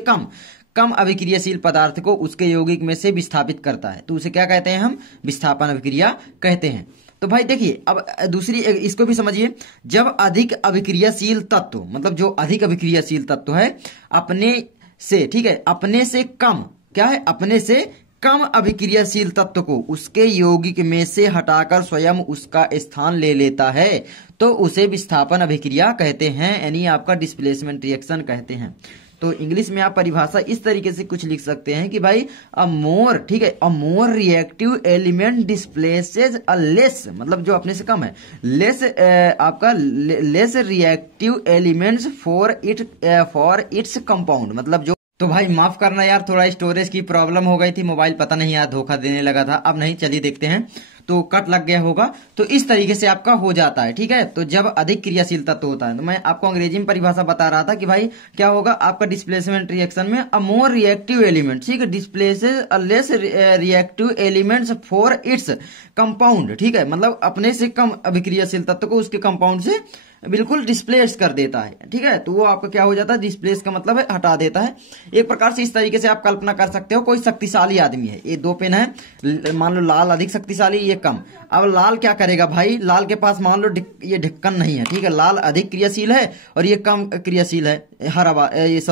कम अभिक्रियाशील पदार्थ को उसके यौगिक में से विस्थापित करता है तो उसे क्या कहते हैं, हम विस्थापन अभिक्रिया कहते हैं। तो भाई देखिए अब दूसरी इसको भी समझिए। जब अधिक अभिक्रियाशील तत्व, मतलब जो अधिक अभिक्रियाशील तत्व है अपने से, ठीक है, अपने से कम, क्या है, अपने से कम अभिक्रियाशील तत्व को उसके यौगिक में से हटाकर स्वयं उसका स्थान ले लेता है तो उसे विस्थापन अभिक्रिया कहते हैं, यानी आपका डिस्प्लेसमेंट रिएक्शन कहते हैं। तो इंग्लिश में आप परिभाषा इस तरीके से कुछ लिख सकते हैं कि भाई अ मोर, ठीक है, a more reactive element displaces a less, मतलब जो अपने से कम है, लेस आपका less reactive elements for its compound, मतलब जो। तो भाई माफ करना यार, थोड़ा स्टोरेज की प्रॉब्लम हो गई थी, मोबाइल पता नहीं यार धोखा देने लगा था। अब नहीं, चलिए देखते हैं। तो कट लग गया होगा। तो इस तरीके से आपका हो जाता है, ठीक है। तो जब अधिक क्रियाशील तत्व होता है, तो मैं आपको अंग्रेजी में परिभाषा बता रहा था कि भाई क्या होगा आपका डिस्प्लेसमेंट रिएक्शन में, अ मोर रिएक्टिव एलिमेंट, ठीक है, displaces a less reactive elements for its compound, ठीक है, मतलब अपने से कम अभिक्रियाशील तत्व को उसके कंपाउंड से बिल्कुल डिस्प्लेस कर देता है, ठीक है। तो वो आपका क्या हो जाता है, डिस्प्लेस का मतलब है हटा देता है। एक प्रकार से इस तरीके से आप कल्पना कर सकते हो, कोई शक्तिशाली आदमी है, ये 2 पेन है, मान लो लाल अधिक शक्तिशाली, ये कम। अब लाल क्या करेगा भाई, लाल के पास मान लो ये ढक्कन नहीं है, ठीक है, लाल अधिक क्रियाशील है और ये कम क्रियाशील है,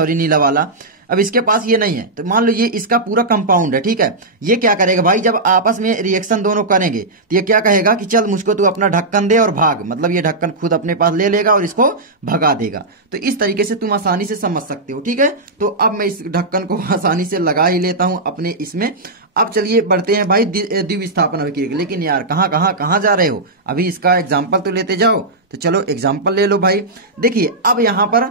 नीला वाला। अब इसके पास ये नहीं है, तो मान लो ये इसका पूरा कंपाउंड है, ठीक है। ये क्या करेगा भाई, जब आपस में रिएक्शन दोनों करेंगे तो ये क्या कहेगा कि चल मुझको तू अपना ढक्कन दे और भाग, मतलब ये ढक्कन खुद अपने पास ले लेगा और इसको भगा देगा। तो इस तरीके से तुम आसानी से समझ सकते हो, ठीक है। तो अब मैं इस ढक्कन को आसानी से लगा ही लेता हूं अपने इसमें। अब चलिए बढ़ते हैं भाई द्विविस्थापन अभिक्रिया। लेकिन यार कहां जा रहे हो, अभी इसका एग्जाम्पल तो लेते जाओ। तो चलो एग्जाम्पल ले लो भाई। देखिए अब यहां पर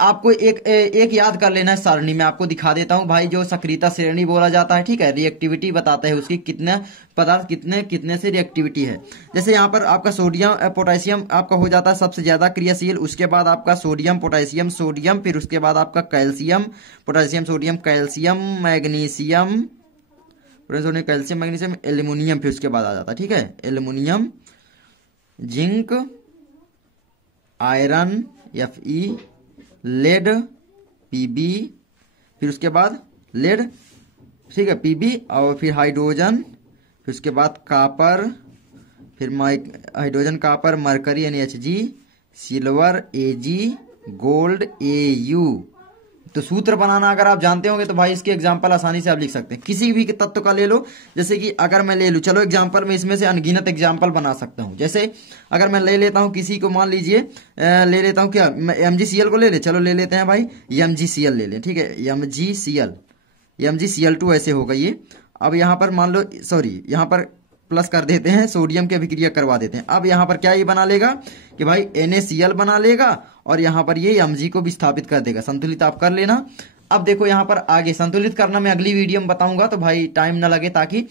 आपको एक याद कर लेना है सारणी में, आपको दिखा देता हूं भाई। जो सक्रियता श्रेणी बोला जाता है, ठीक है, रिएक्टिविटी बताता है उसकी, कितना पदार्थ कितने से रिएक्टिविटी है। जैसे यहाँ पर आपका सोडियम पोटेशियम आपका हो जाता है सबसे ज्यादा क्रियाशील, उसके बाद आपका सोडियम पोटेशियम सोडियम, फिर उसके बाद आपका calcium potassium sodium calcium magnesium calcium magnesium aluminium, फिर उसके बाद आ जाता है, ठीक है, aluminium, zinc, iron Fe, lead Pb, फिर उसके बाद लेड, ठीक है, Pb, और फिर हाइड्रोजन, फिर उसके बाद कापर, फिर hydrogen copper mercury NHG, silver Ag, gold Au। तो सूत्र बनाना अगर आप जानते होंगे तो भाई इसके एग्जांपल आसानी से आप लिख सकते हैं। किसी भी तत्व का ले लो, जैसे कि अगर मैं ले लूं, चलो एग्जांपल में इसमें से अनगिनत एग्जांपल बना सकता हूं। जैसे अगर मैं ले लेता हूं किसी को, मान लीजिए ले लेता हूं क्या, MgCl को ले ले, चलो ले लेते हैं भाई MgCl ले लें, ठीक है, MgCl2 ऐसे होगा ये। अब यहां पर मान लो, सॉरी यहां पर प्लस कर देते हैं, सोडियम की अभिक्रिया करवा देते हैं। अब यहां पर क्या ये बना लेगा कि भाई NaCl बना लेगा और यहां पर ये Mg को विस्थापित कर देगा। संतुलित आप कर लेना। अब देखो यहां पर आगे संतुलित करना मैं अगली वीडियो में बताऊंगा, तो भाई टाइम ना लगे, ताकि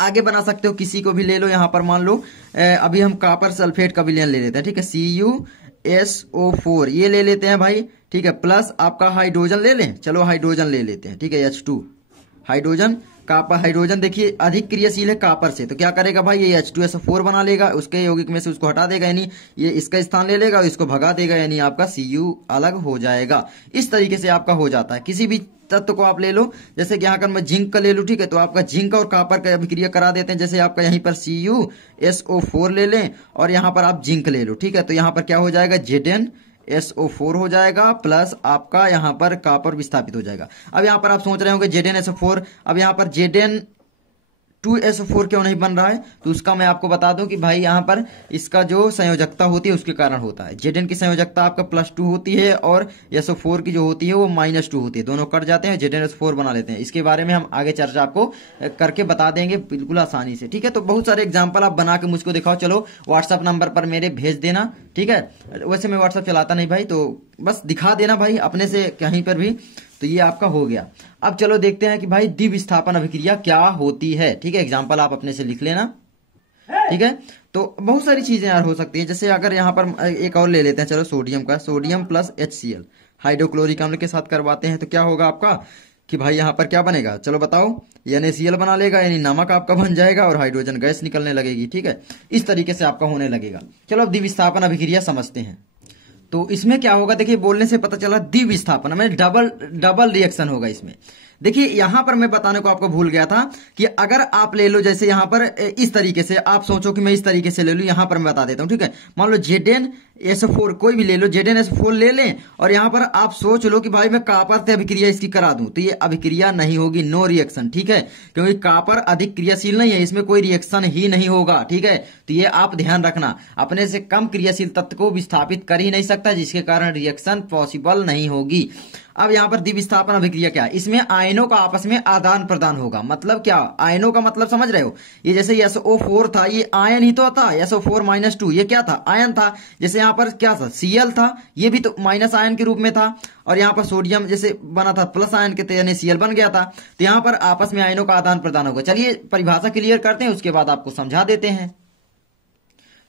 आगे बना सकते हो। किसी को भी ले लो, यहां पर मान लो अभी हम कॉपर सल्फेट का विलयन ले लेते हैं, ठीक है, CuSO4 ये ले लेते हैं भाई, ठीक है, प्लस आपका हाइड्रोजन ले लें, चलो हाइड्रोजन ले लेते हैं, ठीक है, H2 हाइड्रोजन कापर। हाइड्रोजन देखिए अधिक क्रियाशील है कापर से, तो क्या करेगा भाई, ये H2SO4 बना लेगा, उसके यौगिक में से उसको हटा देगा, यानी ये इसका स्थान ले लेगा और इसको भगा देगा, यानी आपका Cu अलग हो जाएगा। इस तरीके से आपका हो जाता है। किसी भी तत्व को आप ले लो, जैसे कि यहाँ पर मैं जिंक का ले लूं, ठीक है, तो आपका जिंक और कापर का अभिक्रिया करा देते हैं। जैसे आपका यहीं पर CuSO4 ले लें और यहाँ पर आप जिंक ले लो, ठीक है, तो यहाँ पर क्या हो जाएगा, ZnSO4 हो जाएगा, प्लस आपका यहाँ पर कॉपर विस्थापित हो जाएगा। अब यहाँ पर आप सोच रहे होंगे ZnSO4, अब यहाँ पर Zn2SO4 क्यों नहीं बन रहा है, तो उसका मैं आपको बता दूं कि भाई यहाँ पर इसका जो संयोजकता होती है उसके कारण होता है। Zn की संयोजकता आपका +2 होती है और SO4 की जो होती है वो -2 होती है, दोनों कट जाते हैं, ZnSO4 बना लेते हैं। इसके बारे में हम आगे चर्चा आपको करके बता देंगे बिल्कुल आसानी से, ठीक है। तो बहुत सारे एग्जाम्पल आप बना के मुझको दिखाओ, चलो व्हाट्सएप नंबर पर मेरे भेज देना, ठीक है। वैसे मैं व्हाट्सएप चलाता नहीं भाई, तो बस दिखा देना भाई अपने से कहीं पर भी, तो ये आपका हो गया। अब चलो देखते हैं कि भाई द्विविस्थापन अभिक्रिया क्या होती है, ठीक है, एग्जाम्पल आप अपने से लिख लेना, ठीक है। तो बहुत सारी चीजें यार हो सकती है, जैसे अगर यहाँ पर एक और ले लेते हैं, चलो सोडियम का, सोडियम प्लस HCl हाइड्रोक्लोरिक अम्ल के साथ करवाते हैं, तो क्या होगा आपका कि भाई यहाँ पर क्या बनेगा, चलो बताओ, NaCl बना लेगा, यानी नमक आपका बन जाएगा और हाइड्रोजन गैस निकलने लगेगी, ठीक है। इस तरीके से आपका होने लगेगा। चलो अब द्विविस्थापन अभिक्रिया समझते हैं। तो इसमें क्या होगा, देखिए बोलने से पता चला द्विविस्थापन में डबल रिएक्शन होगा इसमें। देखिए यहां पर मैं बताने को आपको भूल गया था कि अगर आप ले लो, जैसे यहां पर इस तरीके से आप सोचो कि मैं इस तरीके से ले लूं, यहां पर मैं बता देता हूं, ठीक है। मान लो ZnSO4 कोई भी ले लो, ZnSO4 ले लें और यहां पर आप सोच लो कि भाई मैं कॉपर से अभिक्रिया इसकी करा दूं, तो ये अभिक्रिया नहीं होगी, नो रिएक्शन, ठीक है, क्योंकि कॉपर अधिक क्रियाशील नहीं है, इसमें कोई रिएक्शन ही नहीं होगा, ठीक है। तो ये आप ध्यान रखना, अपने से कम क्रियाशील तत्व को विस्थापित कर ही नहीं सकता, जिसके कारण रिएक्शन पॉसिबल नहीं होगी। अब यहाँ पर द्विविस्थापन अभिक्रिया क्या है, इसमें आयनों का आपस में आदान प्रदान होगा। मतलब क्या, आयनों का मतलब समझ रहे हो, ये जैसे SO4 था, ये आयन ही तो था, SO4-2 ये क्या था, आयन था। जैसे यहाँ पर क्या था, Cl था, ये भी तो माइनस आयन के रूप में था। और यहाँ पर सोडियम जैसे बना था प्लस आयन के, यानी Cl बन गया था। तो यहाँ पर आपस में आयनों का आदान प्रदान होगा। चलिए परिभाषा क्लियर करते हैं, उसके बाद आपको समझा देते हैं।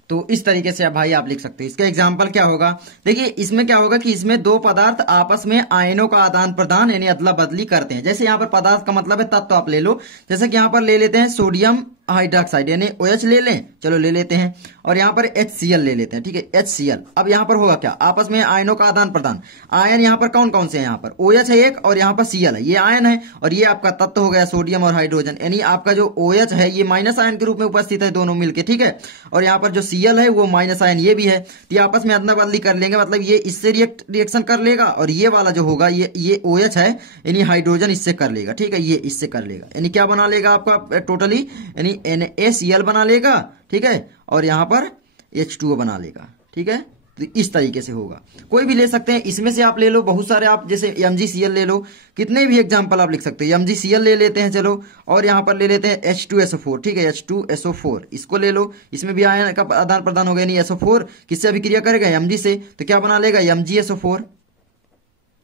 तो इस तरीके से भाई आप लिख सकते हैं। इसका एग्जाम्पल क्या होगा, देखिए इसमें क्या होगा कि इसमें दो पदार्थ आपस में आयनों का आदान प्रदान यानी अदला बदली करते हैं। जैसे यहाँ पर पदार्थ का मतलब है तत्व, आप ले लो। जैसे कि यहाँ पर ले लेते हैं सोडियम हाइड्रोक्साइड यानी OH ले लें, चलो ले लेते हैं, और यहाँ पर HCl ले लेते हैं, ठीक है, HCl। अब यहाँ पर होगा क्या, आपस में आयनों का आदान प्रदान। आयन यहाँ पर कौन कौन से हैं, यहाँ पर OH है एक और यहाँ पर Cl है, ये आयन है, और ये आपका तत्व हो गया सोडियम और हाइड्रोजन, यानी आपका जो OH है ये माइनस आयन के रूप में उपस्थित है दोनों मिलके, ठीक है। और यहाँ पर जो Cl है वो माइनस आयन ये भी है, तो ये आपस में अदला बदली कर लेंगे। मतलब ये इससे रिएक्शन कर लेगा, और ये वाला जो होगा ये OH है यानी हाइड्रोजन इससे कर लेगा, ठीक है, ये इससे कर लेगा, यानी क्या बना लेगा आपका टोटली, यानी NaCl बना लेगा, ठीक है, और यहां पर H2O बना लेगा, ठीक है। तो इस तरीके से होगा, कोई भी ले सकते हैं, इसमें से आप ले लो बहुत सारे, आप जैसे MgCl ले लो, कितने भी एग्जांपल आप लिख सकते हैं। MgCl ले लेते हैं चलो, और यहां पर ले लेते हैं H2SO4, ठीक है, H2SO4 इसको ले लो, इसमें भी आयन का आदान प्रदान हो गया, यानी SO4 किससे अभिक्रिया करेगा, Mg से, तो क्या बना लेगा MgSO4,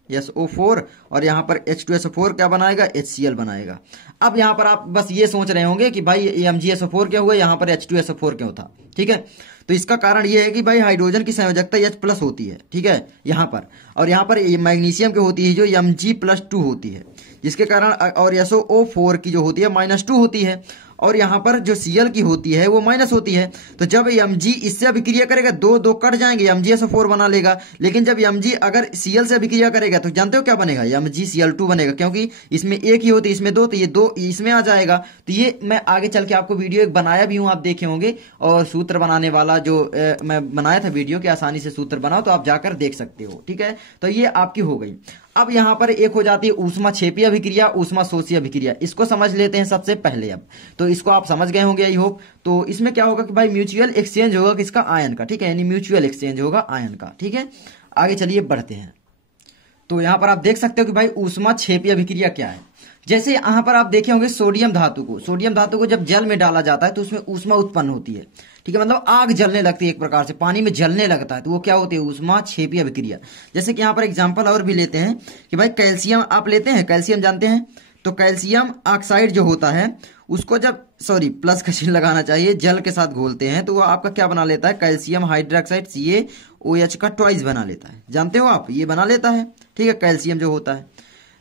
SO4, और यहां पर H2SO4 क्या बनाएगा, HCl बनाएगा। अब यहां पर आप बस ये सोच रहे होंगे कि भाई MgSO4 क्या हुआ, यहां पर H2SO4 क्यों था, ठीक है। तो इसका कारण ये है कि भाई हाइड्रोजन की संयोजकता H+ होती है, ठीक है, यहां पर, और यहां पर मैग्नीशियम की होती है जो Mg+2 होती है, जिसके कारण, और SO4 की जो होती है -2 होती है, और यहां पर जो Cl की होती है वो माइनस होती है। तो जब Mg इससे अभिक्रिया करेगा, दो दो कट जाएंगे, MgSO4 बना लेगा। लेकिन जब Mg अगर Cl से अभिक्रिया करेगा तो जानते हो क्या बनेगा, MgCl2 बनेगा, क्योंकि इसमें एक ही होती है, इसमें दो, तो ये दो इसमें आ जाएगा। तो ये मैं आगे चल के आपको वीडियो एक बनाया भी हूं, आप देखे होंगे, और सूत्र बनाने वाला जो मैं बनाया था वीडियो कि आसानी से सूत्र बनाओ, तो आप जाकर देख सकते हो, ठीक है। तो ये आपकी हो गई। अब यहां पर एक हो जाती है ऊष्मा क्षेपीय अभिक्रिया, ऊष्मा शोषीय अभिक्रिया, इसको समझ लेते हैं सबसे पहले। अब तो इसको आप समझ गए होंगे आई होप। तो इसमें क्या होगा कि भाई म्यूचुअल एक्सचेंज होगा किसका, आयन का, ठीक है, यानी म्यूचुअल एक्सचेंज होगा आयन का, ठीक है। आगे चलिए बढ़ते हैं। तो यहां पर आप देख सकते हो कि भाई ऊष्मा क्षेपीय अभिक्रिया क्या है। जैसे यहां पर आप देखे होंगे सोडियम धातु को जब जल में डाला जाता है तो उसमें ऊष्मा उत्पन्न होती है, ठीक है, मतलब आग जलने लगती है, एक प्रकार से पानी में जलने लगता है, तो वो क्या होती है, ऊष्मा क्षेपीय अभिक्रिया। जैसे कि यहाँ पर एग्जांपल और भी लेते हैं कि भाई कैल्शियम आप लेते हैं, कैल्शियम जानते हैं, तो कैल्शियम ऑक्साइड जो होता है उसको जब प्लस का चिन्ह लगाना चाहिए, जल के साथ घोलते हैं तो वो आपका क्या बना लेता है, कैल्शियम हाइड्रोक्साइड CaOH का ट्वाइस बना लेता है, जानते हो आप, ये बना लेता है, ठीक है, कैल्शियम जो होता है।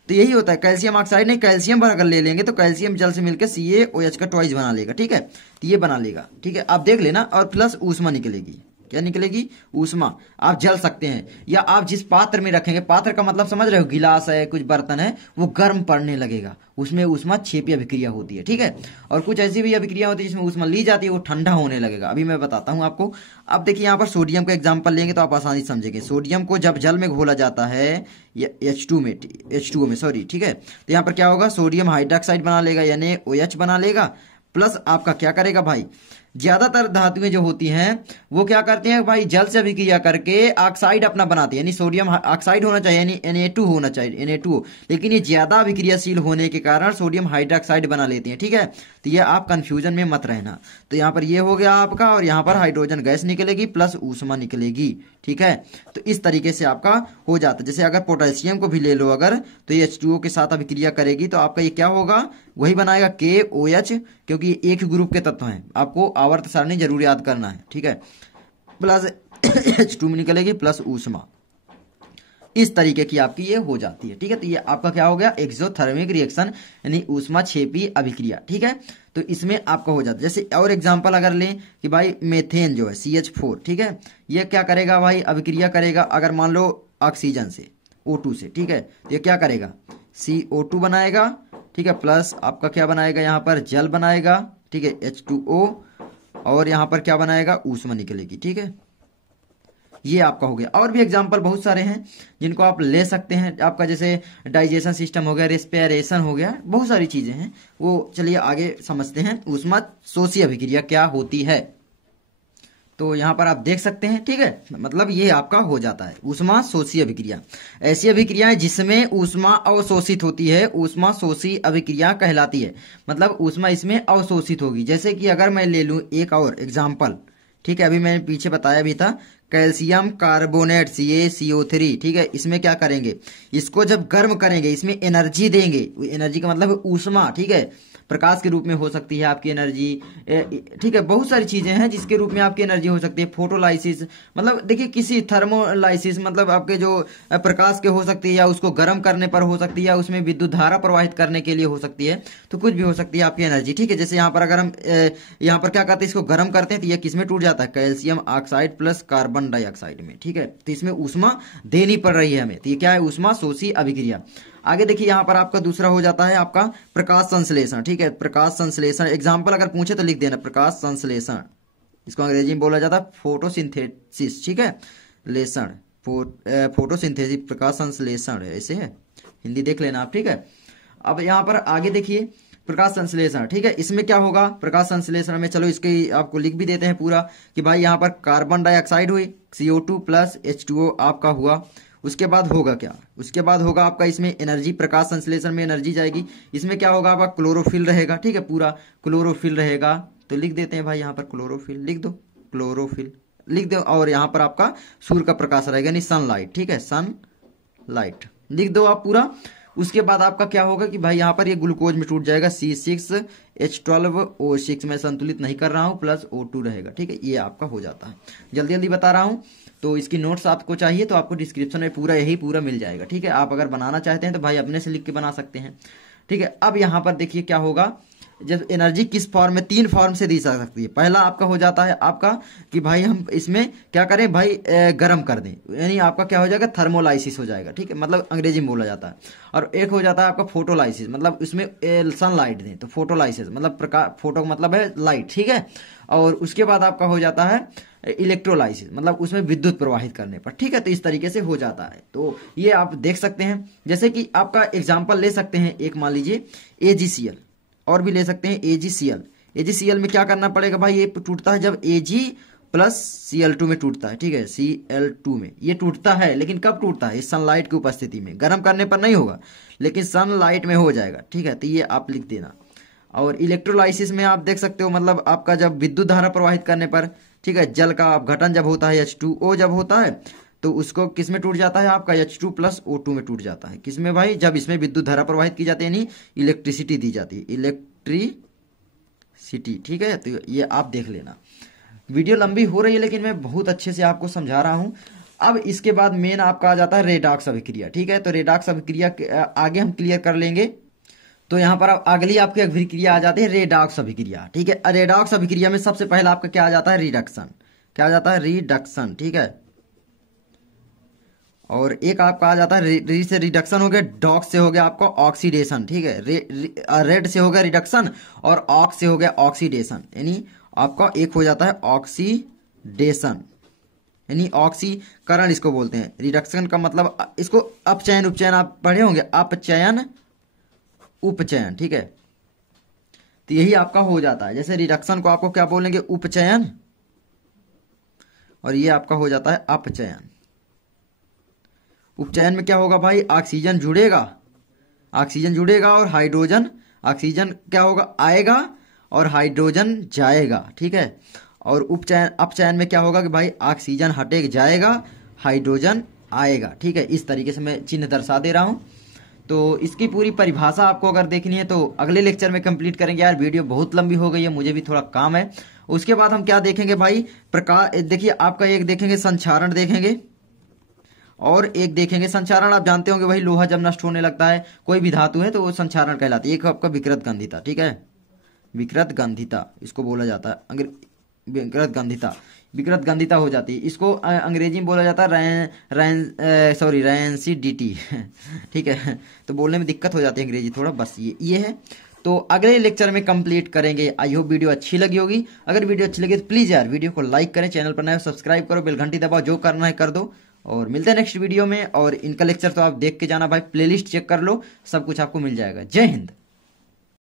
तो यही होता है, कैल्शियम ऑक्साइड नहीं, कैल्शियम अगर ले लेंगे तो कैल्शियम जल से मिलकर CaOH का ट्वाइस बना लेगा, ठीक है, तो ये बना लेगा, ठीक है, आप देख लेना। और प्लस ऊष्मा निकलेगी, क्या निकलेगी, ऊष्मा। आप जल सकते हैं, या आप जिस पात्र में रखेंगे, पात्र का मतलब समझ रहे हो, गिलास है, कुछ बर्तन है, वो गर्म पड़ने लगेगा, उसमें ऊष्मा क्षेपीय अभिक्रिया होती है, ठीक है। और कुछ ऐसी भी अभिक्रिया होती है जिसमें ऊष्मा ली जाती है, वो ठंडा होने लगेगा, अभी मैं बताता हूं आपको। अब देखिए यहाँ पर सोडियम का एग्जाम्पल लेंगे तो आप आसानी से समझेंगे। सोडियम को जब जल में घोला जाता है H2O में, ठीक है, तो यहाँ पर क्या होगा, सोडियम हाइड्रोक्साइड बना लेगा, यानी OH बना लेगा, प्लस आपका क्या करेगा भाई, ज्यादातर धातुएं जो होती हैं वो क्या करती हैं भाई, जल से अभिक्रिया करके ऑक्साइड अपना बनाती है, यानी सोडियम ऑक्साइड होना चाहिए, यानी Na2 होना चाहिए, Na2, लेकिन ये ज्यादा अभिक्रियाशील होने के कारण सोडियम हाइड्रोक्साइड बना लेती हैं, ठीक है। तो ये आप कंफ्यूजन में मत रहना। तो यहाँ पर ये हो गया आपका, और यहाँ पर हाइड्रोजन गैस निकलेगी प्लस ऊष्मा निकलेगी, ठीक है। तो इस तरीके से आपका हो जाता है। जैसे अगर पोटेशियम को भी ले लो अगर, तो ये H2O के साथ अभिक्रिया करेगी तो आपका ये क्या होगा, वही बनाएगा KOH, क्योंकि एक ही ग्रुप के तत्व हैं, आपको आवर्त सारणी जरूर याद करना है, ठीक है, प्लस H2 में निकलेगी प्लस ऊष्मा। इस तरीके की आपकी ये हो जाती है, ठीक है। तो ये आपका क्या हो गया, एक्सोथर्मिक रिएक्शन यानी ऊष्मा क्षेपीय अभिक्रिया, ठीक है। तो इसमें आपका हो जाता है। जैसे और एग्जांपल अगर लें कि भाई मेथेन जो है CH4, ठीक है, ये क्या करेगा भाई, अभिक्रिया करेगा अगर मान लो ऑक्सीजन से, O2 से, ठीक है, तो ये क्या करेगा, CO2 बनाएगा, ठीक है, प्लस आपका क्या बनाएगा, यहाँ पर जल बनाएगा, ठीक है, H2O, और यहाँ पर क्या बनाएगा, ऊष्मा निकलेगी, ठीक है। ये आपका हो गया। और भी एग्जांपल बहुत सारे हैं जिनको आप ले सकते हैं, आपका जैसे डाइजेशन सिस्टम हो गया, रेस्पिरेशन हो गया, बहुत सारी चीजें हैं, वो चलिए आगे समझते हैं। ऊष्मा शोषी अभिक्रिया क्या होती है। तो यहाँ पर आप देख सकते हैं, ठीक है, मतलब ये आपका हो जाता है ऊष्मा शोषी अभिक्रिया। ऐसी अभिक्रियाएं जिसमें ऊष्मा अवशोषित होती है ऊष्मा शोषी अभिक्रिया कहलाती है। मतलब ऊष्मा इसमें अवशोषित होगी। जैसे कि अगर मैं ले लूं एक और एग्जाम्पल, ठीक है, अभी मैंने पीछे बताया भी था, कैल्शियम कार्बोनेट CaCO3, ठीक है, इसमें क्या करेंगे, इसको जब गर्म करेंगे इसमें एनर्जी देंगे। एनर्जी का मतलब ऊष्मा, ठीक है, प्रकाश के रूप में हो सकती है आपकी एनर्जी, ठीक है, बहुत सारी चीजें हैं जिसके रूप में आपकी एनर्जी हो सकती है। फोटोलाइसिस, मतलब देखिए किसी थर्मोलाइसिस, मतलब आपके जो प्रकाश के हो सकती है, या उसको गर्म करने पर हो सकती है, या उसमें विद्युत धारा प्रवाहित करने के लिए हो सकती है, तो कुछ भी हो सकती है आपकी एनर्जी, ठीक है। जैसे यहाँ पर अगर हम यहाँ पर क्या करते हैं, इसको गर्म करते हैं तो यह किसमें टूट जाता है, calcium oxide plus carbon dioxide में, ठीक है। तो इसमें ऊष्मा देनी पड़ रही है हमें, तो ये क्या है, ऊष्मा शोषी अभिक्रिया। आगे देखिए यहाँ पर आपका दूसरा हो जाता है आपका प्रकाश संश्लेषण, ठीक है। प्रकाश संश्लेषण एग्जाम्पल अगर पूछे तो लिख देना प्रकाश संश्लेषण, इसको अंग्रेजी में बोला जाता है फोटोसिंथेसिस, ठीक है, लेषण, फोटोसिंथेसिस, प्रकाश संश्लेषण ऐसे है, हिंदी देख लेना आप, ठीक है। अब यहाँ पर आगे देखिए प्रकाश संश्लेषण, ठीक है, इसमें क्या होगा प्रकाश संश्लेषण में, चलो इसके आपको लिख भी देते हैं पूरा कि भाई यहाँ पर कार्बन डाइऑक्साइड हुई, CO2 प्लस H2O आपका हुआ। उसके बाद होगा क्या, उसके बाद होगा आपका इसमें एनर्जी, प्रकाश संश्लेषण में एनर्जी जाएगी। इसमें क्या होगा आपका क्लोरोफिल रहेगा, ठीक है, पूरा क्लोरोफिल रहेगा। तो लिख देते हैं भाई यहाँ पर क्लोरोफिल लिख दो, क्लोरोफिल लिख दो। और यहाँ पर आपका सूर्य का प्रकाश रहेगा, यानी सनलाइट, ठीक है, सनलाइट लिख दो आप पूरा। उसके बाद आपका क्या होगा कि भाई यहाँ पर ये ग्लूकोज में टूट जाएगा, C6H12O6 में संतुलित नहीं कर रहा हूं, प्लस O2 रहेगा, ठीक है, ये आपका हो जाता है। जल्दी जल्दी बता रहा हूं, तो इसकी नोट्स आपको चाहिए तो आपको डिस्क्रिप्शन में पूरा यही पूरा मिल जाएगा, ठीक है। आप अगर बनाना चाहते हैं तो भाई अपने से लिख के बना सकते हैं, ठीक है। अब यहाँ पर देखिए क्या होगा, जब एनर्जी किस फॉर्म में, 3 फॉर्म से दी जा सकती है। पहला आपका हो जाता है आपका कि भाई हम इसमें क्या करें भाई, गर्म कर दें, यानी आपका क्या हो जाएगा, थर्मोलाइसिस हो जाएगा, ठीक है, मतलब अंग्रेजी में बोला जाता है। और एक हो जाता है आपका फोटोलाइसिस, मतलब इसमें सनलाइट दें, तो फोटोलाइसिस मतलब प्रकाश, फोटो मतलब है लाइट, ठीक है। और उसके बाद आपका हो जाता है इलेक्ट्रोलाइसिस, मतलब उसमें विद्युत प्रवाहित करने पर, ठीक है। तो इस तरीके से हो जाता है, तो ये आप देख सकते हैं। जैसे कि आपका एग्जाम्पल ले सकते हैं, एक मान लीजिए AgCl, और भी ले सकते हैं AgCl। AgCl में क्या करना पड़ेगा भाई, ये टूटता है जब Ag प्लस Cl2 में टूटता है, ठीक है, Cl2 में ये टूटता है। लेकिन कब टूटता है, इस सनलाइट की उपस्थिति में, गर्म करने पर नहीं होगा, लेकिन सनलाइट में हो जाएगा, ठीक है। तो ये आप लिख देना। और इलेक्ट्रोलाइसिस में आप देख सकते हो, मतलब आपका जब विद्युत धारा प्रवाहित करने पर, ठीक है, जल का अपघटन जब होता है, H2O जब होता है, तो उसको किस में टूट जाता है आपका, H2 प्लस O2 में टूट जाता है। किसमें भाई, जब इसमें विद्युत धारा प्रवाहित की जाती है, यानी इलेक्ट्रिसिटी दी जाती है, इलेक्ट्रिसिटी, ठीक है। तो ये आप देख लेना। वीडियो लंबी हो रही है लेकिन मैं बहुत अच्छे से आपको समझा रहा हूं। अब इसके बाद मेन आपका आ जाता है रेडॉक्स अभिक्रिया, ठीक है। तो रेडॉक्स अभिक्रिया आगे हम क्लियर कर लेंगे। तो यहाँ पर अगली आपकी अभिक्रिया आ जाती है रेडॉक्स अभिक्रिया, ठीक है। रेडॉक्स अभिक्रिया में सबसे पहला आपका क्या आ जाता है, रिडक्शन, क्या आ जाता है, रिडक्शन, ठीक है। और एक आपका आ जाता है री से रिडक्शन हो गया, डॉक्स से हो गया आपका ऑक्सीडेशन, ठीक है। रेड से हो गया रिडक्शन, और ऑक्स से हो गया ऑक्सीडेशन, यानी आपका एक हो जाता है ऑक्सीडेशन, यानी ऑक्सीकरण इसको बोलते हैं। रिडक्शन का मतलब इसको अपचयन उपचयन आप पढ़े होंगे, अपचयन उपचयन, ठीक है। तो यही आपका हो जाता है। जैसे रिडक्शन को आपको क्या बोलेंगे, उपचयन, और ये आपका हो जाता है अपचयन। उपचयन में क्या होगा भाई, ऑक्सीजन जुड़ेगा, ऑक्सीजन जुड़ेगा और हाइड्रोजन, ऑक्सीजन क्या होगा आएगा और हाइड्रोजन जाएगा, ठीक है। और उपचयन अपचयन में क्या होगा कि भाई ऑक्सीजन हटे जाएगा, हाइड्रोजन आएगा, ठीक है। इस तरीके से मैं चिन्ह दर्शा दे रहा हूं। तो इसकी पूरी परिभाषा आपको अगर देखनी है तो अगले लेक्चर में कंप्लीट करेंगे। यार वीडियो बहुत लंबी हो गई है, मुझे भी थोड़ा काम है। उसके बाद हम क्या देखेंगे भाई, प्रकाश, देखिए आपका एक देखेंगे संक्षारण देखेंगे, और एक देखेंगे संक्षारण। आप जानते होंगे भाई, लोहा जब नष्ट होने लगता है, कोई भी धातु है तो वो संक्षारण कहलाती है। एक आपका विकृत गंधिता, ठीक है, विकृत गंधिता इसको बोला जाता है, विकृत गंधिता, विकृत गंधिता हो जाती है। इसको अंग्रेजी में बोला जाता है रैंसिडिटी, ठीक है। तो बोलने में दिक्कत हो जाती है अंग्रेजी थोड़ा, बस ये है। तो अगले लेक्चर में कंप्लीट करेंगे। आई होप वीडियो अच्छी लगी होगी। अगर वीडियो अच्छी लगी तो प्लीज यार वीडियो को लाइक करें, चैनल पर नए सब्सक्राइब करो, बेल घंटी दबाओ, जो करना है कर दो। और मिलते हैं नेक्स्ट वीडियो में। और इनका लेक्चर तो आप देख के जाना भाई, प्लेलिस्ट चेक कर लो, सब कुछ आपको मिल जाएगा। जय हिंद।